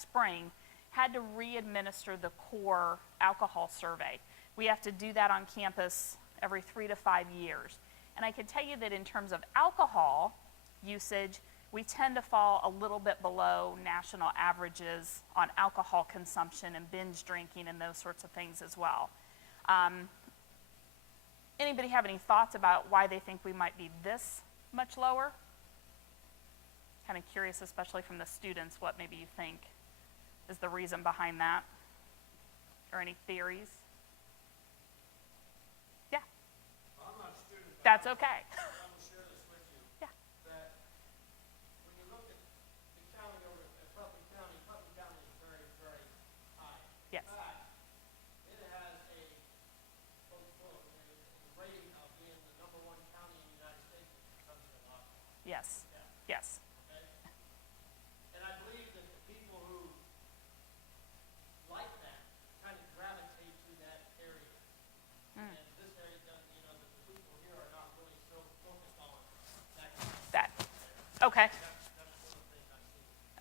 spring, had to re-administer the core alcohol survey. We have to do that on campus every 3 to 5 years. And I can tell you that in terms of alcohol usage, we tend to fall a little bit below national averages on alcohol consumption and binge drinking and those sorts of things as well. Anybody have any thoughts about why they think we might be this much lower? Kind of curious, especially from the students, what maybe you think is the reason behind that, or any theories? Yeah. Well, I'm not a student. That's okay. I will share this with you. Yeah. That when you look at the county over at Putnam County is very, very high. Yes. In fact, it has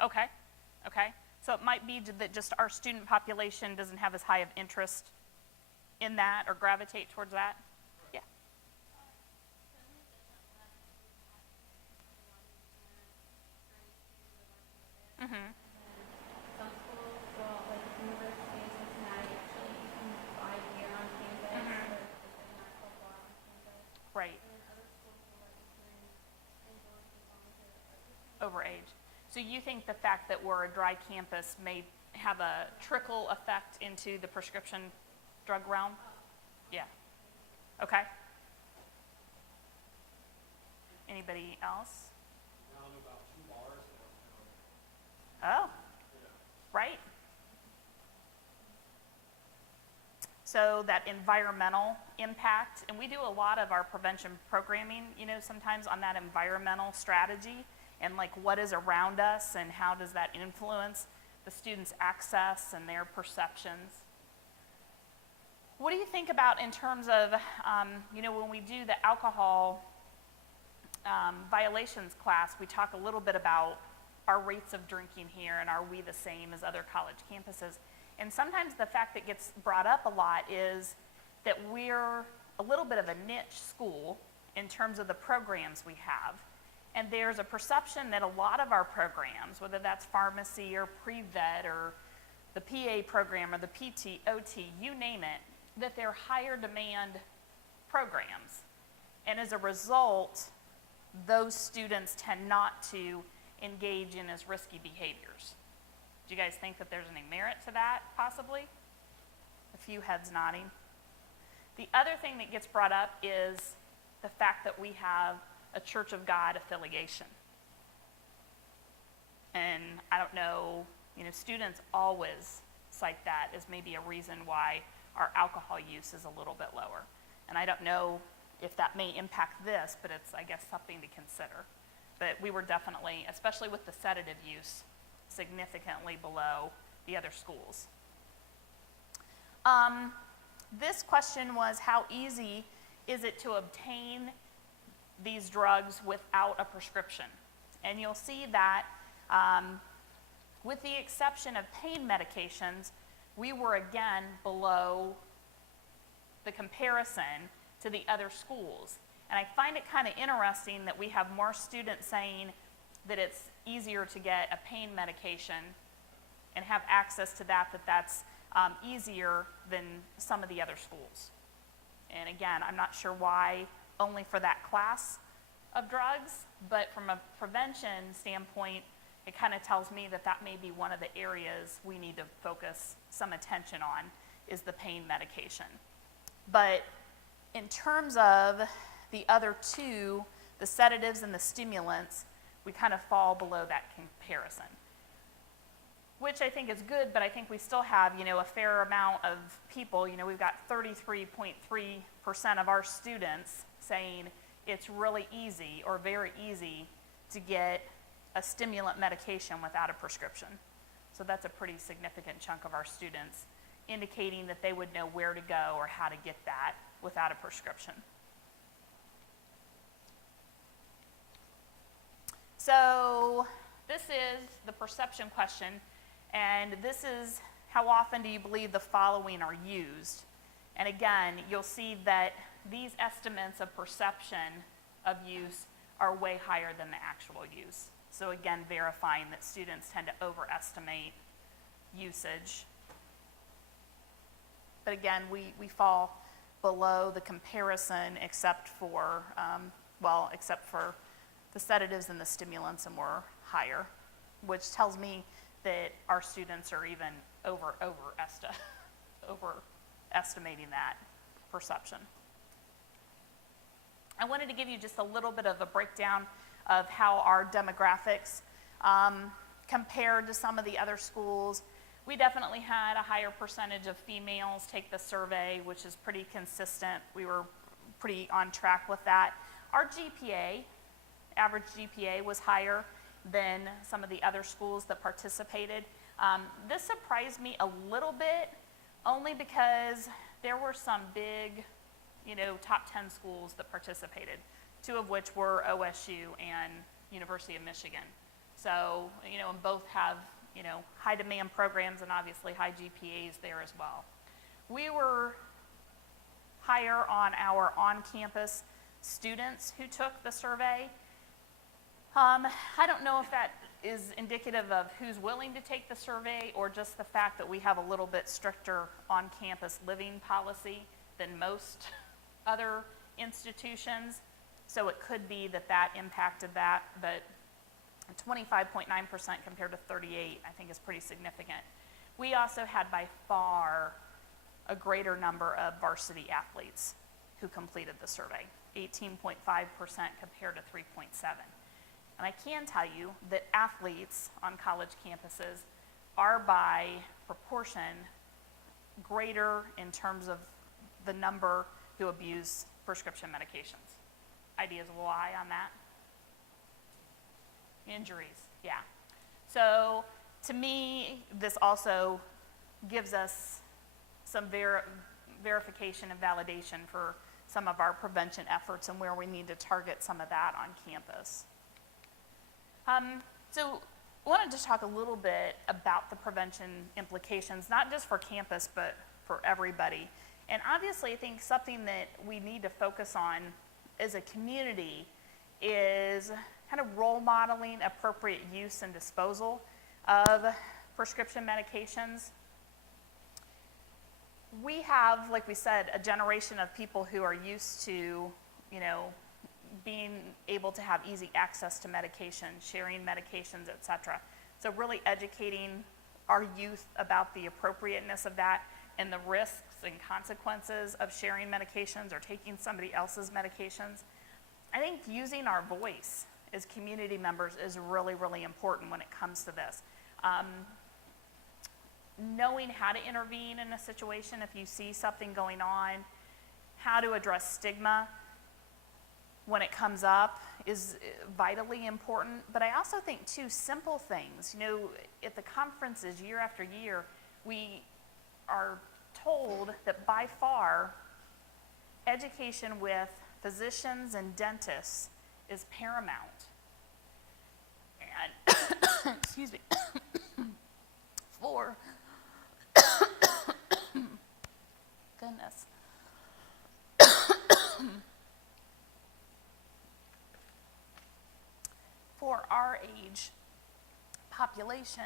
Okay, okay. So it might be that just our student population doesn't have as high of interest in that or gravitate towards that? Yeah. Mm-hmm. Some schools, well, like University of Cincinnati, actually you can buy beer on campus, or just an actual bar on campus. Right, And then other schools will let you drink indoors as long as you're over age. So you think the fact that we're a dry campus may have a trickle effect into the prescription drug realm? Yeah. Okay. Anybody else? Around about 2 bars that are Oh, right. So that environmental impact, and we do a lot of our prevention programming, sometimes on that environmental strategy and like what is around us and how does that influence the students' access and their perceptions. What do you think about in terms of, when we do the alcohol violations class, we talk a little bit about our rates of drinking here and are we the same as other college campuses? And sometimes the fact that gets brought up a lot is that we're a little bit of a niche school in terms of the programs we have. And there's a perception that a lot of our programs, whether that's pharmacy or pre-vet or the PA program or the PT, OT, you name it, that they're higher demand programs. And as a result, those students tend not to engage in as risky behaviors. Do you guys think that there's any merit to that, possibly? A few heads nodding. The other thing that gets brought up is the fact that we have a Church of God affiliation. And I don't know, students always cite that as maybe a reason why our alcohol use is a little bit lower. And I don't know if that may impact this, but it's, I guess, something to consider. But we were definitely, especially with the sedative use, significantly below the other schools. This question was, how easy is it to obtain these drugs without a prescription? And you'll see that with the exception of pain medications, we were again below the comparison to the other schools. And I find it kind of interesting that we have more students saying that it's easier to get a pain medication and have access to that's easier than some of the other schools. And again, I'm not sure why only for that class of drugs, but from a prevention standpoint, it kind of tells me that may be one of the areas we need to focus some attention on, is the pain medication. But in terms of the other two, the sedatives and the stimulants, we kind of fall below that comparison, which I think is good, but I think we still have, a fair amount of people, we've got 33.3% of our students saying it's really easy or very easy to get a stimulant medication without a prescription. So that's a pretty significant chunk of our students indicating that they would know where to go or how to get that without a prescription. So this is the perception question, and this is how often do you believe the following are used? And again, you'll see that these estimates of perception of use are way higher than the actual use. So again, verifying that students tend to overestimate usage. But again, we fall below the comparison except for the sedatives and the stimulants, and we're higher, which tells me that our students are even overestimating that perception. I wanted to give you just a little bit of a breakdown of how our demographics compared to some of the other schools. We definitely had a higher percentage of females take the survey, which is pretty consistent. We were pretty on track with that. Our GPA, average GPA, was higher than some of the other schools that participated. This surprised me a little bit, only because there were some big, top 10 schools that participated, two of which were OSU and University of Michigan. So, and both have, high demand programs and obviously high GPAs there as well. We were higher on our on-campus students who took the survey. I don't know if that is indicative of who's willing to take the survey or just the fact that we have a little bit stricter on-campus living policy than most other institutions. So it could be that impacted that, but 25.9% compared to 38, I think is pretty significant. We also had by far a greater number of varsity athletes who completed the survey, 18.5% compared to 3.7. And I can tell you that athletes on college campuses are by proportion greater in terms of the number who abuse prescription medications. Ideas why on that? Injuries, yeah. So to me, this also gives us some verification and validation for some of our prevention efforts and where we need to target some of that on campus. So I wanted to talk a little bit about the prevention implications, not just for campus, but for everybody. And obviously, I think something that we need to focus on as a community is kind of role modeling appropriate use and disposal of prescription medications. We have, like we said, a generation of people who are used to, being able to have easy access to medication, sharing medications, et cetera. So really educating our youth about the appropriateness of that and the risks and consequences of sharing medications or taking somebody else's medications. I think using our voice as community members is really, really important when it comes to this. Knowing how to intervene in a situation if you see something going on, how to address stigma when it comes up is vitally important. But I also think too, simple things. At the conferences year after year, we are told that by far education with physicians and dentists is paramount. And excuse me, goodness. For our age population,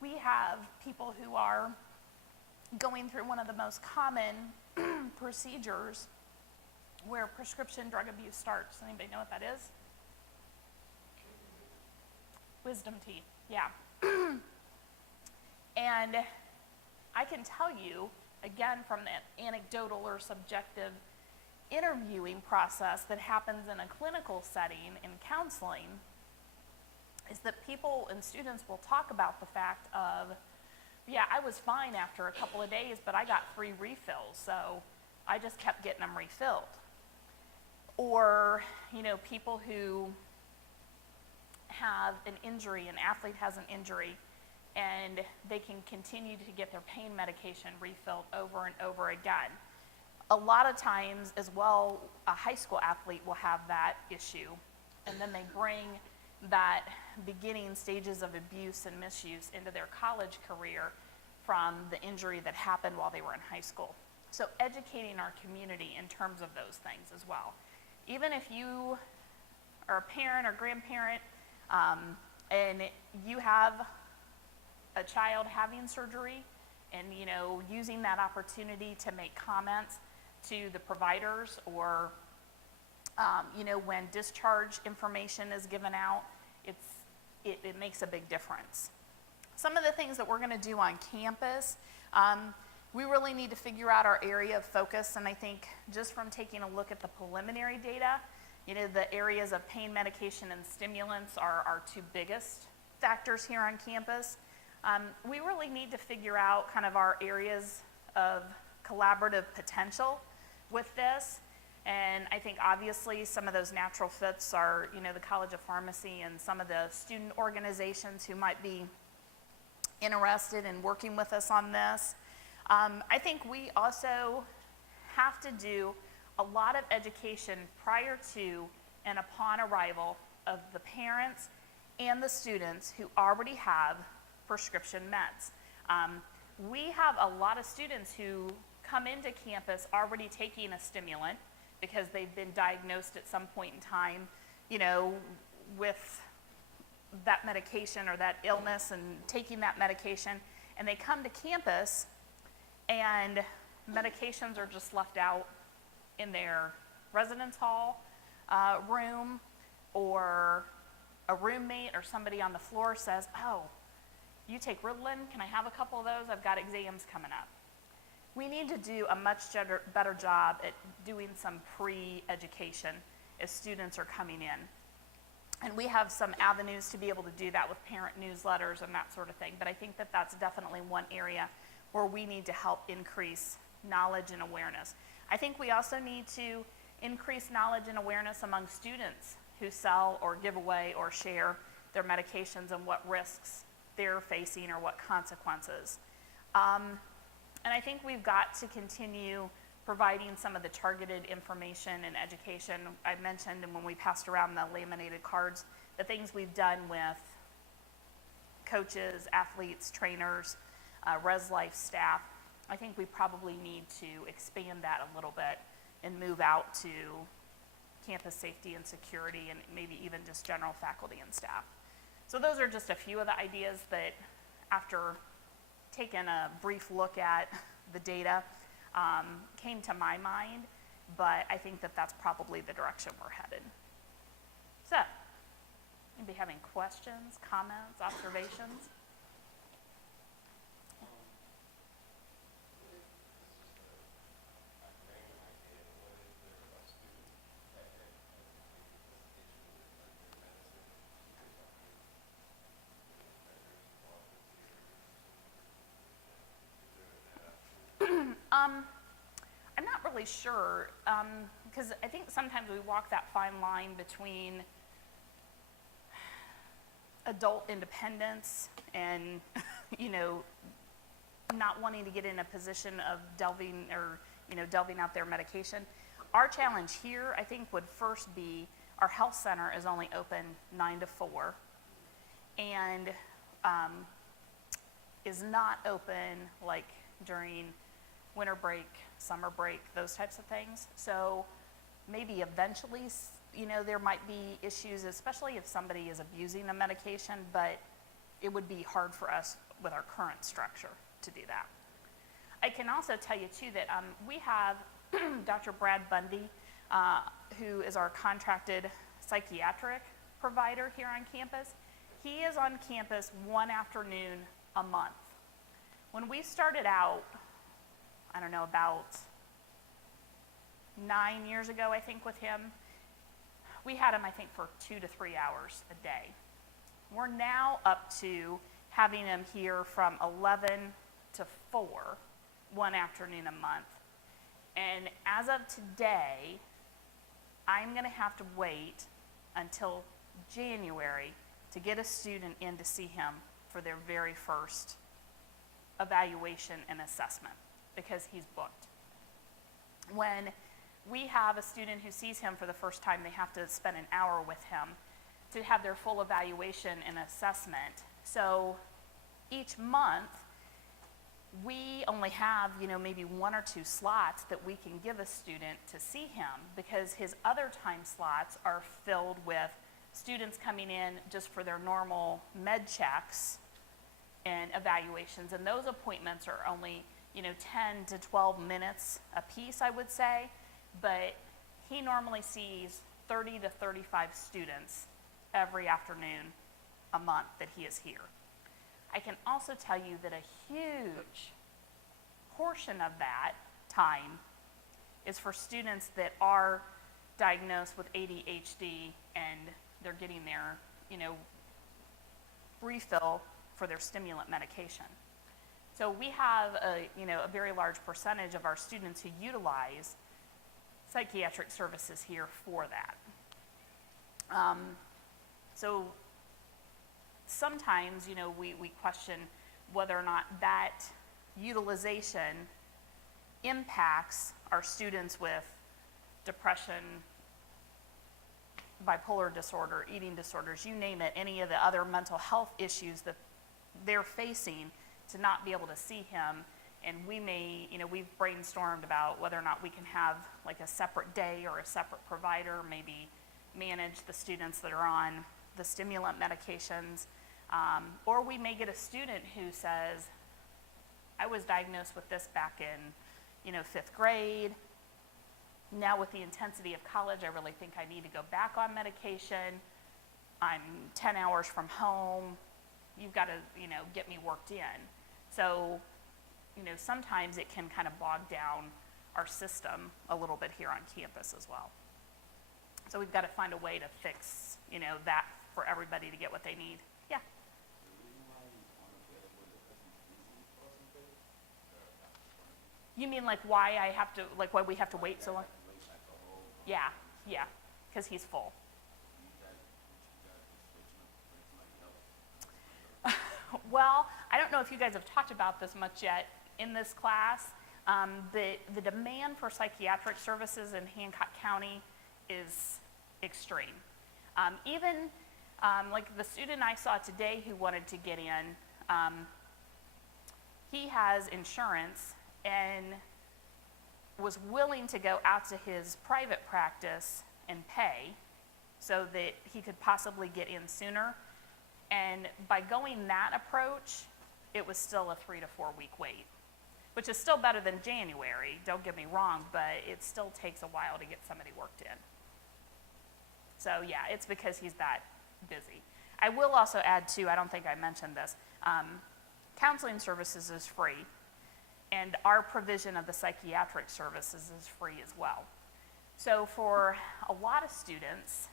we have people who are going through one of the most common procedures where prescription drug abuse starts. Anybody know what that is? Wisdom teeth, yeah. And I can tell you, again, from that anecdotal or subjective interviewing process that happens in a clinical setting in counseling, is that people and students will talk about the fact of, yeah, I was fine after a couple of days, but I got 3 refills, so I just kept getting them refilled. Or, people who have an injury, an athlete has an injury, and they can continue to get their pain medication refilled over and over again. A lot of times as well, a high school athlete will have that issue, and then they bring that beginning stages of abuse and misuse into their college career from the injury that happened while they were in high school. So educating our community in terms of those things as well. Even if you are a parent or grandparent and you have a child having surgery and using that opportunity to make comments to the providers or when discharge information is given out, it makes a big difference. Some of the things that we're going to do on campus, we really need to figure out our area of focus, and I think just from taking a look at the preliminary data, the areas of pain medication and stimulants are our 2 biggest factors here on campus. We really need to figure out kind of our areas of collaborative potential with this. And I think obviously some of those natural fits are, the College of Pharmacy and some of the student organizations who might be interested in working with us on this. I think we also have to do a lot of education prior to and upon arrival of the parents and the students who already have prescription meds. We have a lot of students who come into campus already taking a stimulant because they've been diagnosed at some point in time, with that medication or that illness and taking that medication, and they come to campus and medications are just left out in their residence hall room, or a roommate or somebody on the floor says, "Oh, you take Ritalin? Can I have a couple of those? I've got exams coming up." We need to do a much better job at doing some pre-education as students are coming in. And we have some avenues to be able to do that with parent newsletters and that sort of thing. But I think that that's definitely one area where we need to help increase knowledge and awareness. I think we also need to increase knowledge and awareness among students who sell or give away or share their medications and what risks they're facing or what consequences. And I think we've got to continue providing some of the targeted information and education. I mentioned, and when we passed around the laminated cards, the things we've done with coaches, athletes, trainers, Res Life staff. I think we probably need to expand that a little bit and move out to campus safety and security, and maybe even just general faculty and staff. So those are just a few of the ideas that, after taking a brief look at the data, came to my mind, but I think that that's probably the direction we're headed. So, anybody having questions, comments, observations? I'm not really sure, because I think sometimes we walk that fine line between adult independence and, not wanting to get in a position of delving out their medication. Our challenge here, I think, would first be our health center is only open 9 to 4 and is not open like during winter break, summer break, those types of things. So maybe eventually, there might be issues, especially if somebody is abusing a medication, but it would be hard for us with our current structure to do that. I can also tell you too that we have Dr. Brad Bundy, who is our contracted psychiatric provider here on campus. He is on campus one afternoon a month. When we started out, I don't know, about 9 years ago, I think, with him, we had him, I think, for 2 to 3 hours a day. We're now up to having him here from 11 to 4, one afternoon a month. And as of today, I'm going to have to wait until January to get a student in to see him for their very first evaluation and assessment, because he's booked. When we have a student who sees him for the first time, they have to spend an hour with him to have their full evaluation and assessment. So each month, we only have, maybe 1 or 2 slots that we can give a student to see him, because his other time slots are filled with students coming in just for their normal med checks and evaluations. And those appointments are only 10 to 12 minutes a piece, I would say, but he normally sees 30 to 35 students every afternoon a month that he is here. I can also tell you that a huge portion of that time is for students that are diagnosed with ADHD and they're getting their, refill for their stimulant medication. So we have a very large percentage of our students who utilize psychiatric services here for that. So sometimes, we question whether or not that utilization impacts our students with depression, bipolar disorder, eating disorders, you name it, any of the other mental health issues that they're facing, to not be able to see him. And we may, we've brainstormed about whether or not we can have like a separate day or a separate provider, maybe manage the students that are on the stimulant medications. Or we may get a student who says, I was diagnosed with this back in, 5th grade. Now with the intensity of college, I really think I need to go back on medication. I'm 10 hours from home. You've got to, get me worked in. So, sometimes it can kind of bog down our system a little bit here on campus as well. So we've got to find a way to fix, that for everybody to get what they need. Yeah. You mean like why why we have to wait so long? Yeah, because he's full. Well, I don't know if you guys have talked about this much yet in this class. The demand for psychiatric services in Hancock County is extreme. Even like the student I saw today who wanted to get in, he has insurance and was willing to go out to his private practice and pay so that he could possibly get in sooner. And by going that approach, it was still a 3 to 4 week wait, which is still better than January, don't get me wrong, but it still takes a while to get somebody worked in. So yeah, it's because he's that busy. I will also add too, I don't think I mentioned this, counseling services is free, and our provision of the psychiatric services is free as well. So for a lot of students,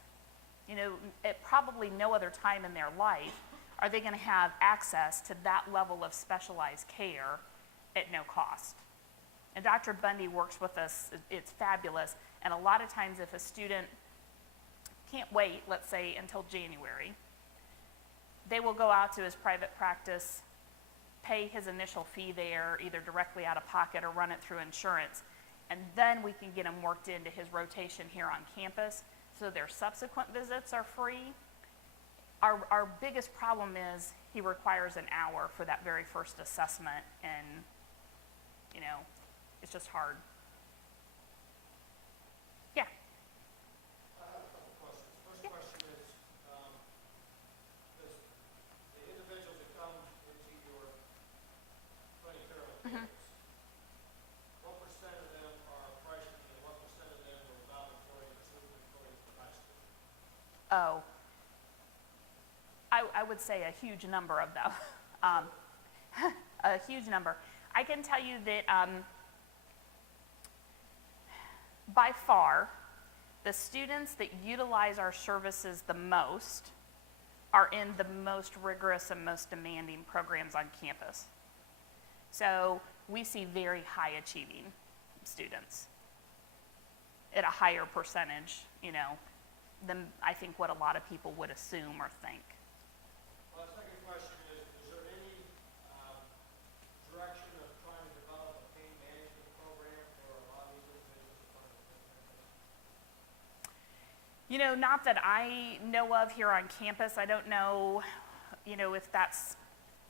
at probably no other time in their life are they going to have access to that level of specialized care at no cost. And Dr. Bundy works with us, it's fabulous, and a lot of times if a student can't wait, let's say, until January, they will go out to his private practice, pay his initial fee there, either directly out of pocket or run it through insurance, and then we can get him worked into his rotation here on campus, so their subsequent visits are free. Our biggest problem is he requires an hour for that very first assessment, and it's just hard. Yeah. I have a couple questions. First question is, does the individuals that come into your clinic here on campus, what percent of them are freshmen and what percent of them are about employed or soon employed from high school? Oh, I would say a huge number of them. A huge number. I can tell you that by far, the students that utilize our services the most are in the most rigorous and most demanding programs on campus. So we see very high achieving students at a higher percentage, than I think what a lot of people would assume or think. Well, the second question is there any direction of trying to develop a pain management program for a lot of these individuals that come to the Not that I know of here on campus. I don't know, if that's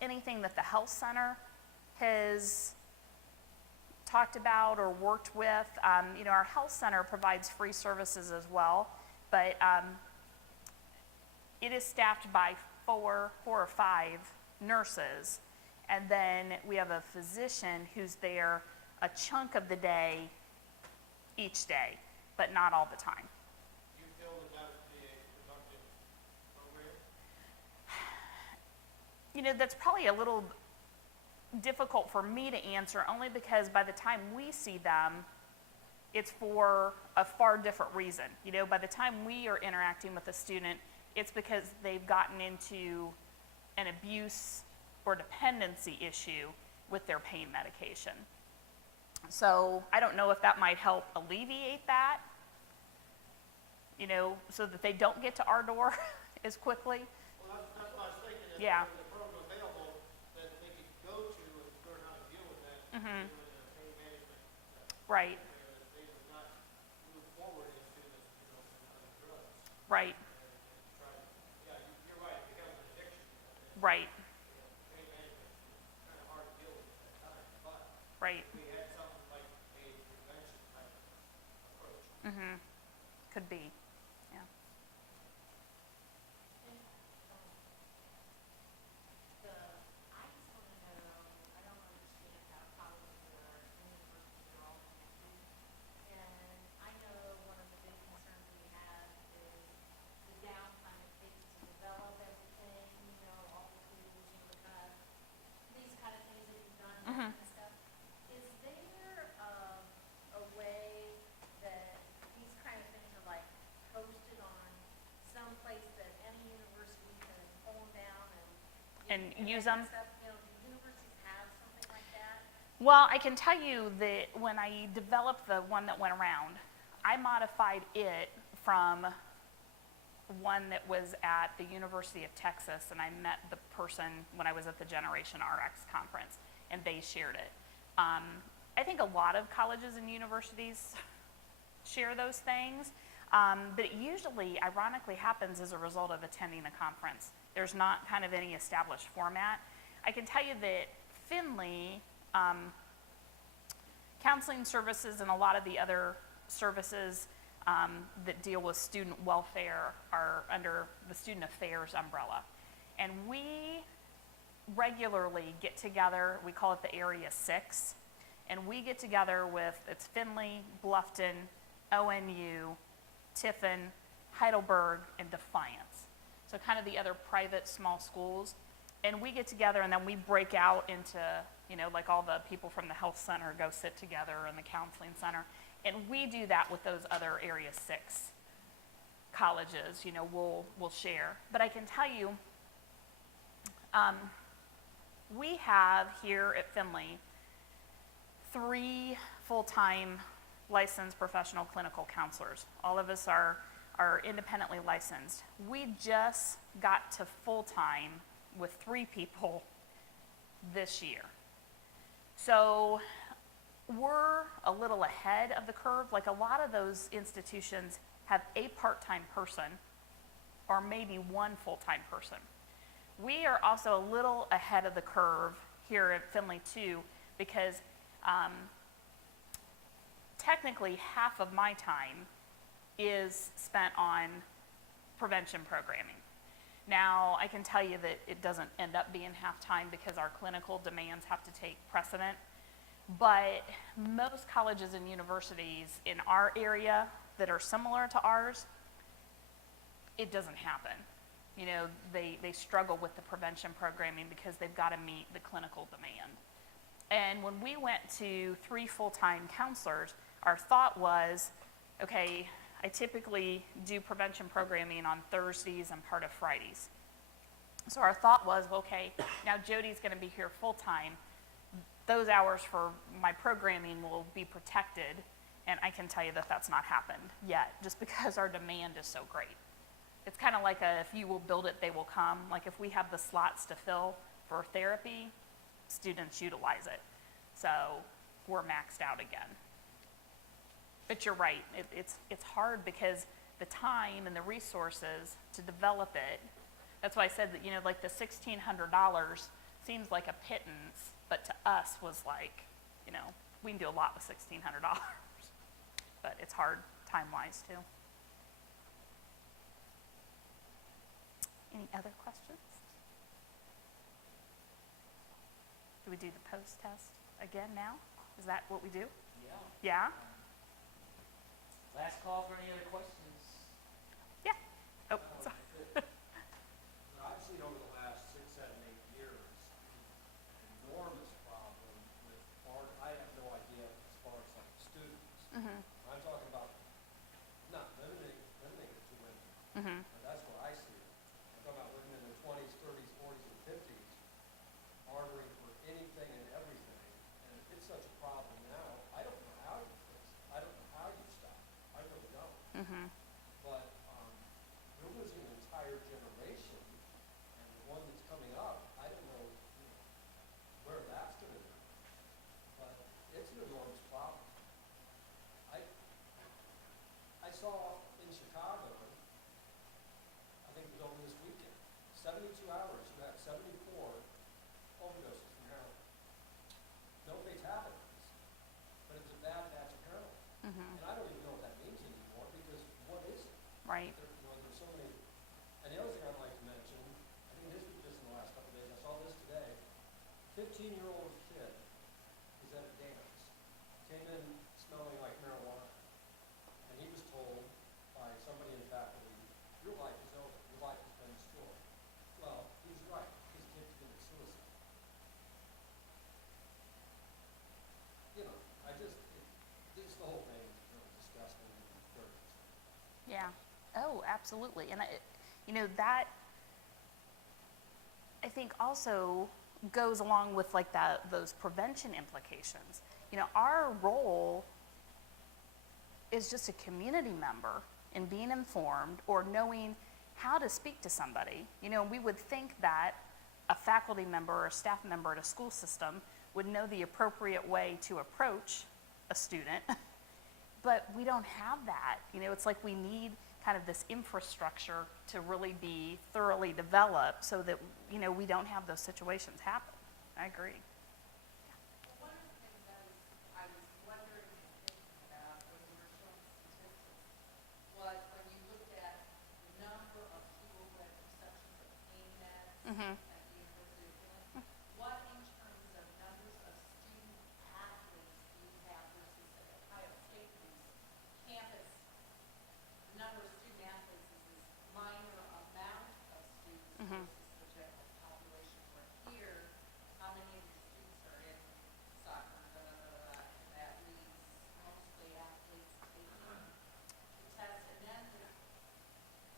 anything that the health center has talked about or worked with. Our health center provides free services as well, but it is staffed by four or five nurses, and then we have a physician who's there a chunk of the day each day, but not all the time. Do you feel that that would be a productive program? That's probably a little difficult for me to answer, only because by the time we see them, it's for a far different reason. By the time we are interacting with a student, it's because they've gotten into an abuse or dependency issue with their pain medication. So I don't know if that might help alleviate that, so that they don't get to our door as quickly. Well, that's what I was thinking. If Yeah. there was a program available that they could go to and learn how to deal with that, Mhm. in a pain management Right. that they would not move forward into some other drugs. Right, and try to, yeah, you're right, it becomes an addiction. And, right, pain management is kind of hard to deal with at that time, but right. if we had something like a prevention type approach. Mm-hmm. Could be, yeah. And, the, I just wanna know, I don't understand how colleges or universities are all connected. And I know one of the big concerns we have is the downtime it takes to develop everything, you know, all the tools, you know, the kind of, these kind of things that you've done, that Mm-hmm. kind of stuff. Is there, a way that these kind of things are like posted on some place that any university can pull them down And that use kind them? of stuff? You know, do universities have something like that? Well, I can tell you that when I developed the one that went around, I modified it from one that was at the University of Texas, and I met the person when I was at the Generation RX conference, and they shared it. I think a lot of colleges and universities share those things, but it usually, ironically, happens as a result of attending a conference. There's not kind of any established format. I can tell you that Finley, counseling services and a lot of the other services that deal with student welfare are under the student affairs umbrella. And we regularly get together, we call it the Area 6, and we get together with, it's Finley, Bluffton, ONU, Tiffin, Heidelberg, and Defiance. So kind of the other private small schools. And we get together and then we break out into, you know, like all the people from the health center go sit together in the counseling center. And we do that with those other Area 6 colleges, you know, we'll share. But I can tell you, we have here at Finley 3 full-time licensed professional clinical counselors. All of us are independently licensed. We just got to full-time with 3 people this year. So we're a little ahead of the curve. Like a lot of those institutions have a part-time person or maybe 1 full-time person. We are also a little ahead of the curve here at Finley too, because technically half of my time is spent on prevention programming. Now, I can tell you that it doesn't end up being half time because our clinical demands have to take precedent, but most colleges and universities in our area that are similar to ours, it doesn't happen. You know, they struggle with the prevention programming because they've got to meet the clinical demand. And when we went to 3 full-time counselors, our thought was, okay, I typically do prevention programming on Thursdays and part of Fridays. So our thought was, okay, now Jody's going to be here full-time. Those hours for my programming will be protected, and I can tell you that that's not happened yet, just because our demand is so great. It's kind of like if you will build it, they will come. Like if we have the slots to fill for therapy, students utilize it. So we're maxed out again. But you're right, it's hard because the time and the resources to develop it, that's why I said that, you know, like the $1,600 seems like a pittance, but to us was like, you know, we can do a lot with $1,600. But it's hard time-wise too. Any other questions? Do we do the post test again now? Is that what we do? Yeah. Yeah? Last call for any other questions? Yeah. Oh, sorry. What I've seen over the last 6, 7, 8 years, an enormous problem with I have no idea as far as like students. Mm-hmm. I'm talking about not limiting it to women. Mm-hmm. And that's where I see it. I'm talking about women in their 20s, 30s, 40s, and 50s harboring for anything and everything. And it's such a problem now. I don't know how you fix it. I don't know how you stop it. I really don't. Mm-hmm. But we're losing an entire generation, and the one that's coming up, I don't know, where that's going to be. But it's an enormous problem. I And I don't even know what that means anymore, because what is it? right. There's so many, and the other thing I'd like to mention, I think this was just in the last couple of days, I saw this today, 15-year-old kid is at a dance, came in smelling like marijuana, and he was told by somebody in faculty, your life is over, your life has been destroyed. Well, he was right, his kid committed suicide. This whole thing is really disgusting and dirty. Yeah. Oh, absolutely. And that I think also goes along with like those prevention implications. Our role is just a community member in being informed or knowing how to speak to somebody. We would think that a faculty member or a staff member at a school system would know the appropriate way to approach a student, but we don't have that. It's like we need kind of this infrastructure to really be thoroughly developed so that, we don't have those situations happen. I agree. Well, one of the things I was wondering and thinking about when you were showing statistics was when you looked at the number of people who had perceptions of pain meds Mm-hmm. at the University of Finland, what in terms of numbers of student athletes do you have versus at Ohio State, whose campus, the number of student athletes is this minor amount of students Mm-hmm. versus the general population, where here, how many of your students are in soccer, and that leaves mostly athletes taking the test, and then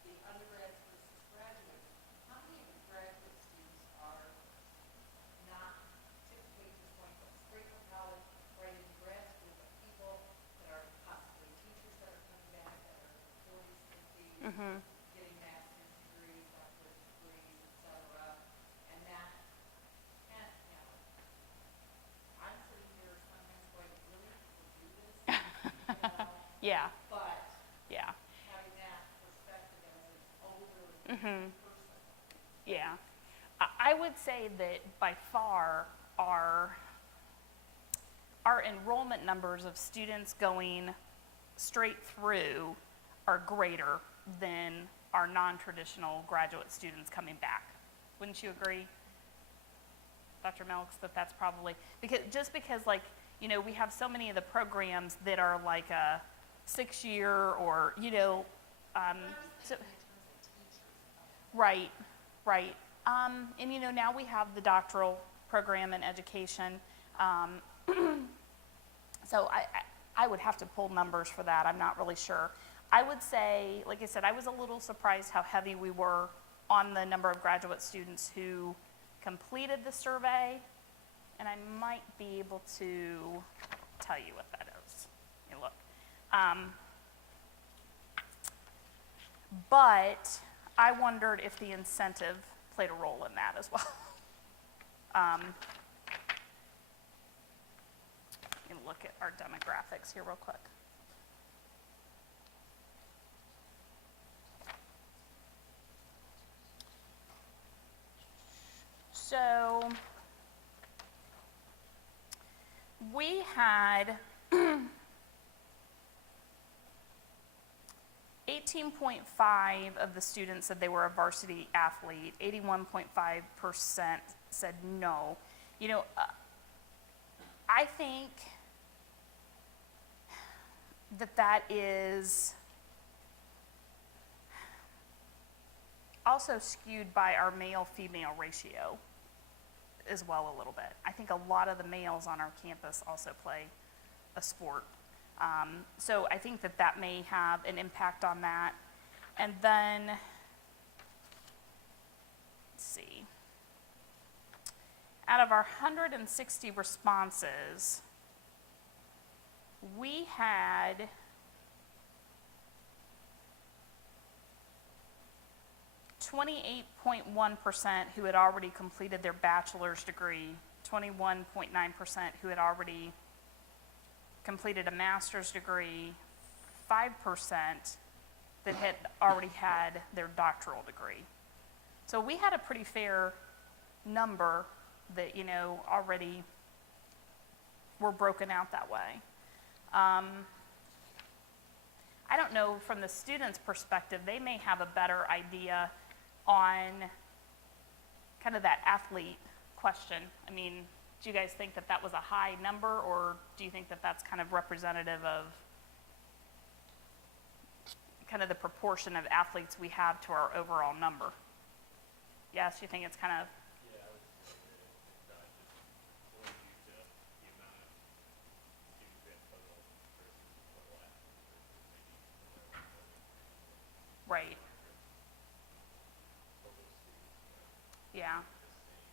the undergrads versus graduates. How many of the graduate students are not typically just going straight from college right into grad school, but people that are possibly teachers that are coming back that are in their 40s, 50s, Mm-hmm. getting master's degrees, doctorate degrees, et cetera, and that can't, I'm sitting here sometimes going, really, people do this, Yeah. but Yeah. having that perspective as an older Mm-hmm. person. Yeah. I would say that by far our enrollment numbers of students going straight through are greater than our non-traditional graduate students coming back. Wouldn't you agree, Dr. Melks, that that's probably, because like, we have so many of the programs that are like a 6-year or, But I was so, thinking in terms of teachers. right, right. And now we have the doctoral program in education. So I would have to pull numbers for that. I'm not really sure. I would say, like I said, I was a little surprised how heavy we were on the number of graduate students who completed the survey, and I might be able to tell you what that is. You look. But I wondered if the incentive played a role in that as well. You can look at our demographics here real quick. So we had 18.5 of the students said they were a varsity athlete. 81.5% said no. I think that is also skewed by our male-female ratio as well a little bit. I think a lot of the males on our campus also play a sport. So I think that may have an impact on that. And then, let's see. Out of our 160 responses, we had 28.1% who had already completed their bachelor's degree, 21.9% who had already completed a master's degree, 5% that had already had their doctoral degree. So we had a pretty fair number that, already were broken out that way. I don't know, from the student's perspective, they may have a better idea on kind of that athlete question. I mean, do you guys think that that was a high number, or do you think that that's kind of representative of kind of the proportion of athletes we have to our overall number? Yes, you think it's kind of, Yeah, I would say that it's not just going due to the amount of students we have total versus total athletes versus maybe right, total students, yeah, just saying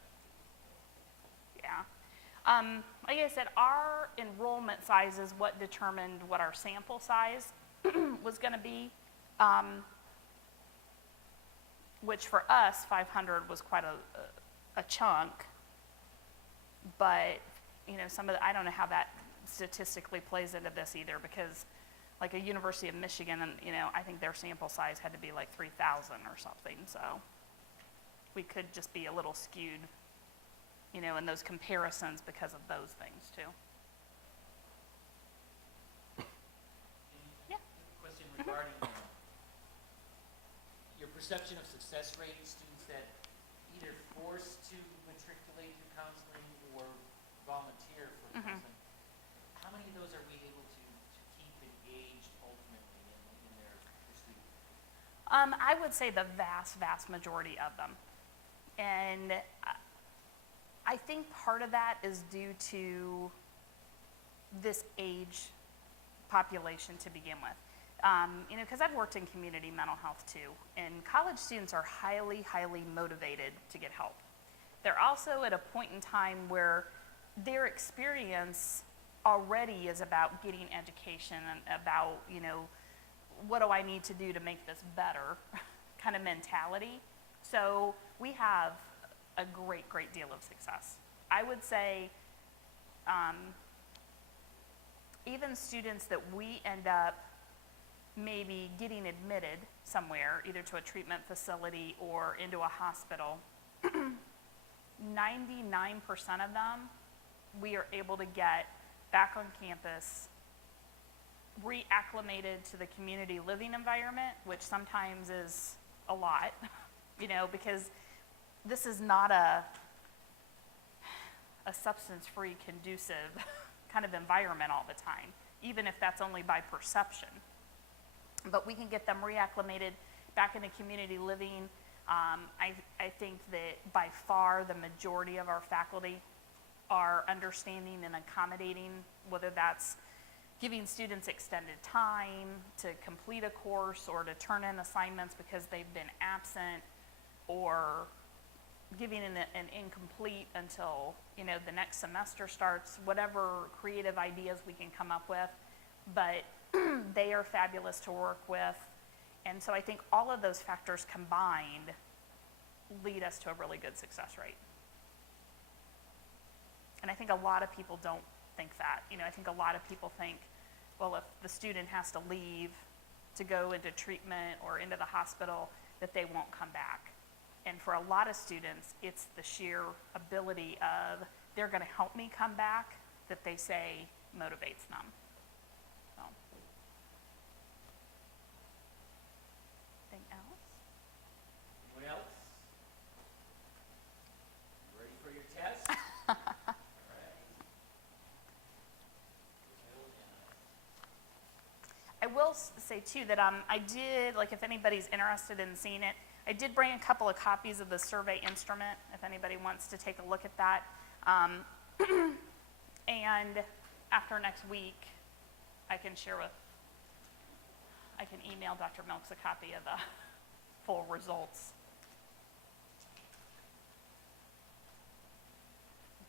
athletes. yeah. Like I said, our enrollment size is what determined what our sample size was going to be, which for us, 500 was quite a chunk. But, you know, some of the, I don't know how that statistically plays into this either, because like a University of Michigan, and you know, I think their sample size had to be like 3,000 or something. So we could just be a little skewed, you know, in those comparisons because of those things too. Yeah. Question regarding your perception of success rate, students that either forced to matriculate through counseling or volunteer for counseling. How many of those are we able to keep engaged ultimately in their pursuit? I would say the vast majority of them. And I think part of that is due to this age population to begin with. You know, because I've worked in community mental health too, and college students are highly motivated to get help. They're also at a point in time where their experience already is about getting education and about, you know, what do I need to do to make this better kind of mentality. So we have a great deal of success. I would say even students that we end up maybe getting admitted somewhere, either to a treatment facility or into a hospital, 99% of them we are able to get back on campus, reacclimated to the community living environment, which sometimes is a lot, you know, because this is not a substance-free, conducive kind of environment all the time, even if that's only by perception. But we can get them reacclimated back into community living. I think that by far the majority of our faculty are understanding and accommodating, whether that's giving students extended time to complete a course or to turn in assignments because they've been absent, or giving an incomplete until, you know, the next semester starts, whatever creative ideas we can come up with. But they are fabulous to work with. And so I think all of those factors combined lead us to a really good success rate. And I think a lot of people don't think that. You know, I think a lot of people think, well, if the student has to leave to go into treatment or into the hospital, that they won't come back. And for a lot of students, it's the sheer ability of they're going to help me come back that they say motivates them. So. Anything else? Anyone else? You ready for your test? All right. I will say too that I did, like if anybody's interested in seeing it, I did bring a couple of copies of the survey instrument if anybody wants to take a look at that. And after next week, I can email Dr. Milks a copy of the full results.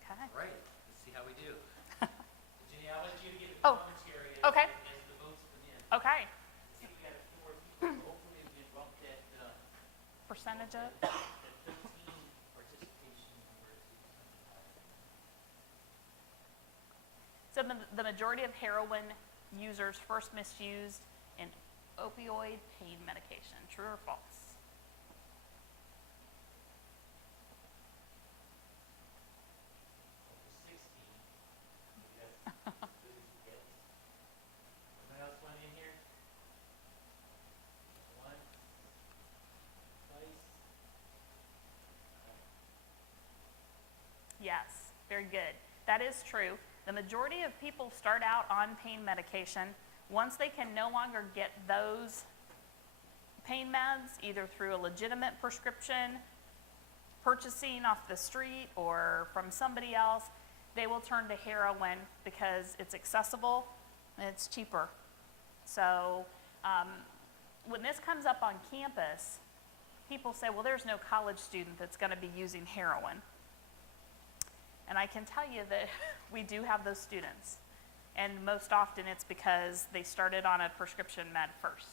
Okay. All right, let's see how we do. Virginia, I'll let you give the Oh, commentary okay. as the votes come in. Okay. See, we got a few more people, so hopefully we can bump that Percentage of? that 13 participation number to something higher. So the majority of heroin users first misused an opioid pain medication. True or false? Over 16. Maybe that's yes. Anyone else want in here? very good. That is true. The majority of people start out on pain medication. Once they can no longer get those pain meds, either through a legitimate prescription, purchasing off the street, or from somebody else, they will turn to heroin because it's accessible and it's cheaper. So when this comes up on campus, people say, well, there's no college student that's going to be using heroin. And I can tell you that we do have those students. And most often it's because they started on a prescription med first.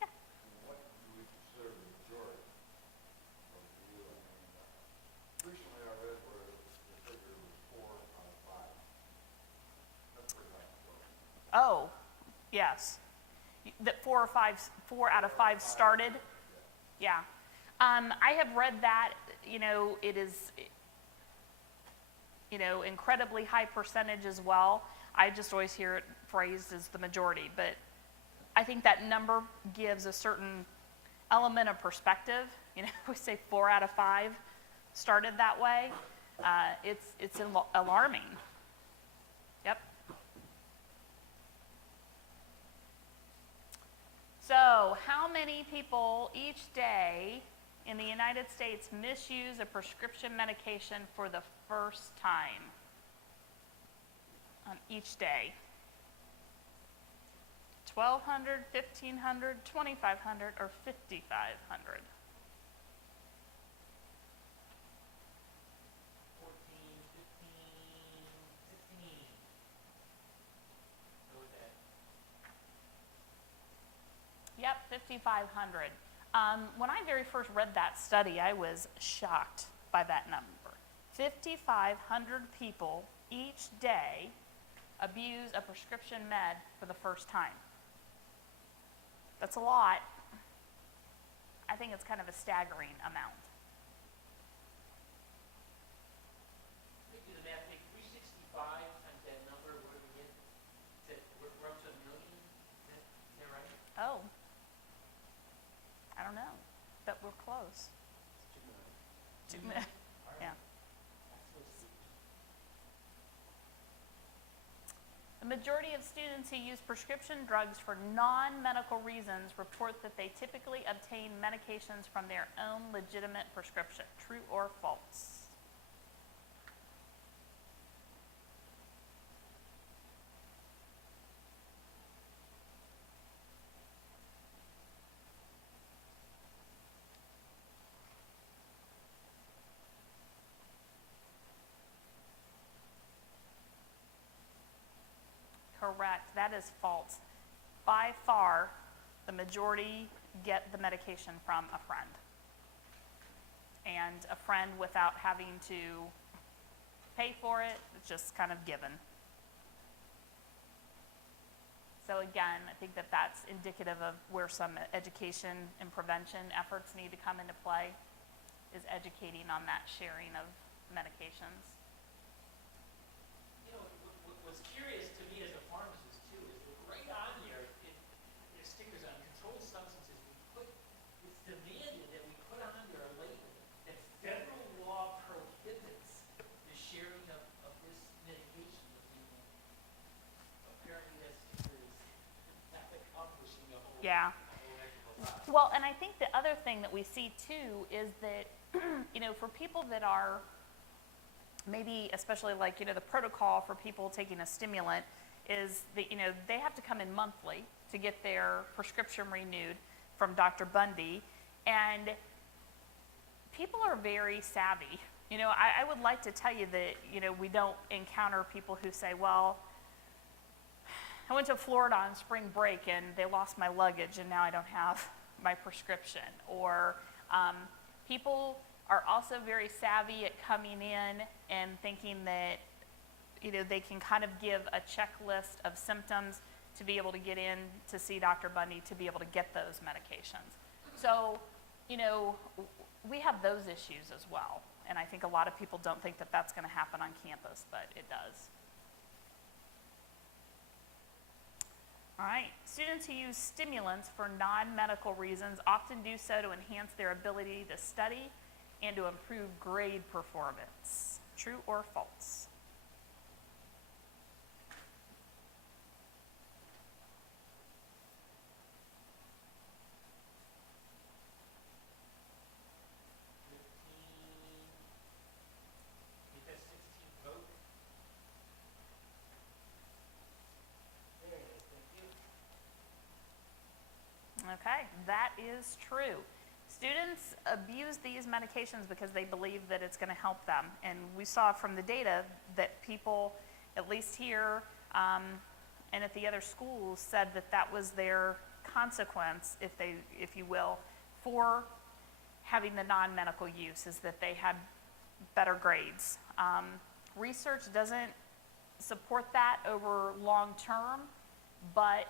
Yeah. What do we consider the majority of the deal? I mean, recently I read where the figure was 4 out of 5. That's pretty high. Oh, yes. That 4 out of 5 started? Yeah. I have read that, it is, incredibly high percentage as well. I just always hear it phrased as the majority, but I think that number gives a certain element of perspective. We say 4 out of 5 started that way. It's alarming. Yep. So, how many people each day in the United States misuse a prescription medication for the first time on each day? 1,200, 1,500, 2,500, or 5,500? 14, 15, 16. Go with that. Yep, 5,500. When I very first read that study, I was shocked by that number. 5,500 people each day abuse a prescription med for the first time. That's a lot. I think it's kind of a staggering amount. Quick do the math, take 365 times that number, what do we get? We're up to 1 million? Is that right? Oh. I don't know, but we're close. 2 million. Yeah. The majority of students who use prescription drugs for non-medical reasons report that they typically obtain medications from their own legitimate prescription. True or false? Correct. That is false. By far, the majority get the medication from a friend. And a friend without having to pay for it, it's just kind of given. So again, I think that that's indicative of where some education and prevention efforts need to come into play, is educating on that sharing of medications. What was curious to me as a pharmacist too is that right on there, it stickers on controlled substances. It's demanded that we put on there a label that federal law prohibits the sharing of this medication with people. Apparently that sticker is not accomplishing a whole Yeah. lot. Well, and I think the other thing that we see too is that, for people that are maybe, especially like, the protocol for people taking a stimulant is that, they have to come in monthly to get their prescription renewed from Dr. Bundy. And people are very savvy. I would like to tell you that, we don't encounter people who say, well, I went to Florida on spring break and they lost my luggage and now I don't have my prescription. Or people are also very savvy at coming in and thinking that, they can kind of give a checklist of symptoms to be able to get in to see Dr. Bundy to be able to get those medications. So, we have those issues as well. And I think a lot of people don't think that that's going to happen on campus, but it does. All right, students who use stimulants for non-medical reasons often do so to enhance their ability to study and to improve grade performance. True or false? Okay, that is true. Students abuse these medications because they believe that it's going to help them. And we saw from the data that people, at least here and at the other schools, said that that was their consequence, if you will, for having the non-medical use, is that they had better grades. Research doesn't support that over long term, but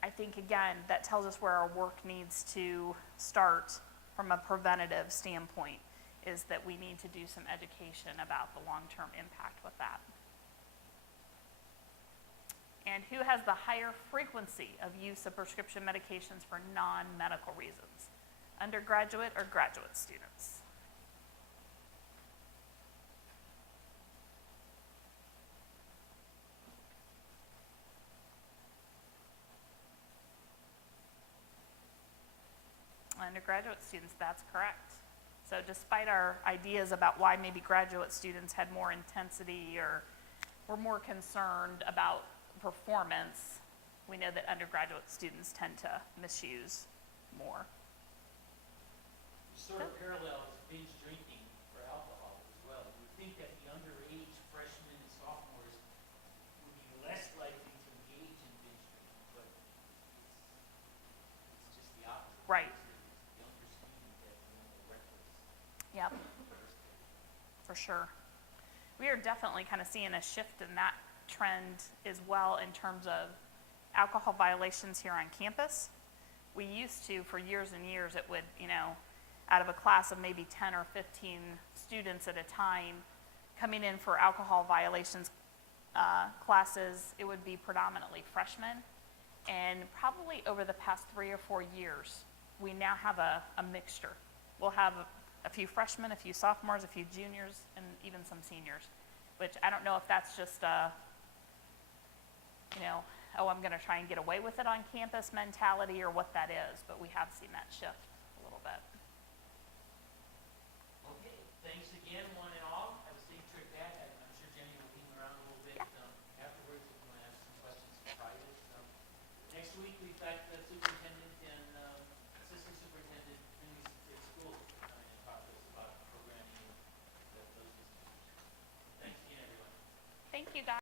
I think, again, that tells us where our work needs to start from a preventative standpoint, is that we need to do some education about the long-term impact with that. And who has the higher frequency of use of prescription medications for non-medical reasons? Undergraduate or graduate students? Undergraduate students, that's correct. So despite our ideas about why maybe graduate students had more intensity or were more concerned about performance, we know that undergraduate students tend to misuse more. Sort of parallels binge drinking for alcohol as well. You would think that the underage freshmen and sophomores would be less likely to engage in binge drinking, but it's just the opposite. Right. It's the younger student that's more reckless. Yep, for sure. We are definitely kind of seeing a shift in that trend as well in terms of alcohol violations here on campus. We used to, for years and years, it would, out of a class of maybe 10 or 15 students at a time coming in for alcohol violations classes, it would be predominantly freshmen. And probably over the past 3 or 4 years, we now have a mixture. We'll have a few freshmen, a few sophomores, a few juniors, and even some seniors, which I don't know if that's just I'm going to try and get away with it on campus mentality or what that is, but we have seen that shift a little bit. Okay, thanks again, one and all. Have a safe trip back. I'm sure Jenny will be around a little bit afterwards if you want to ask some questions in private. Next week, we've got the superintendent and assistant superintendent in these schools coming and talk to us about programming and those issues. Thanks again, everyone. Thank you, guys.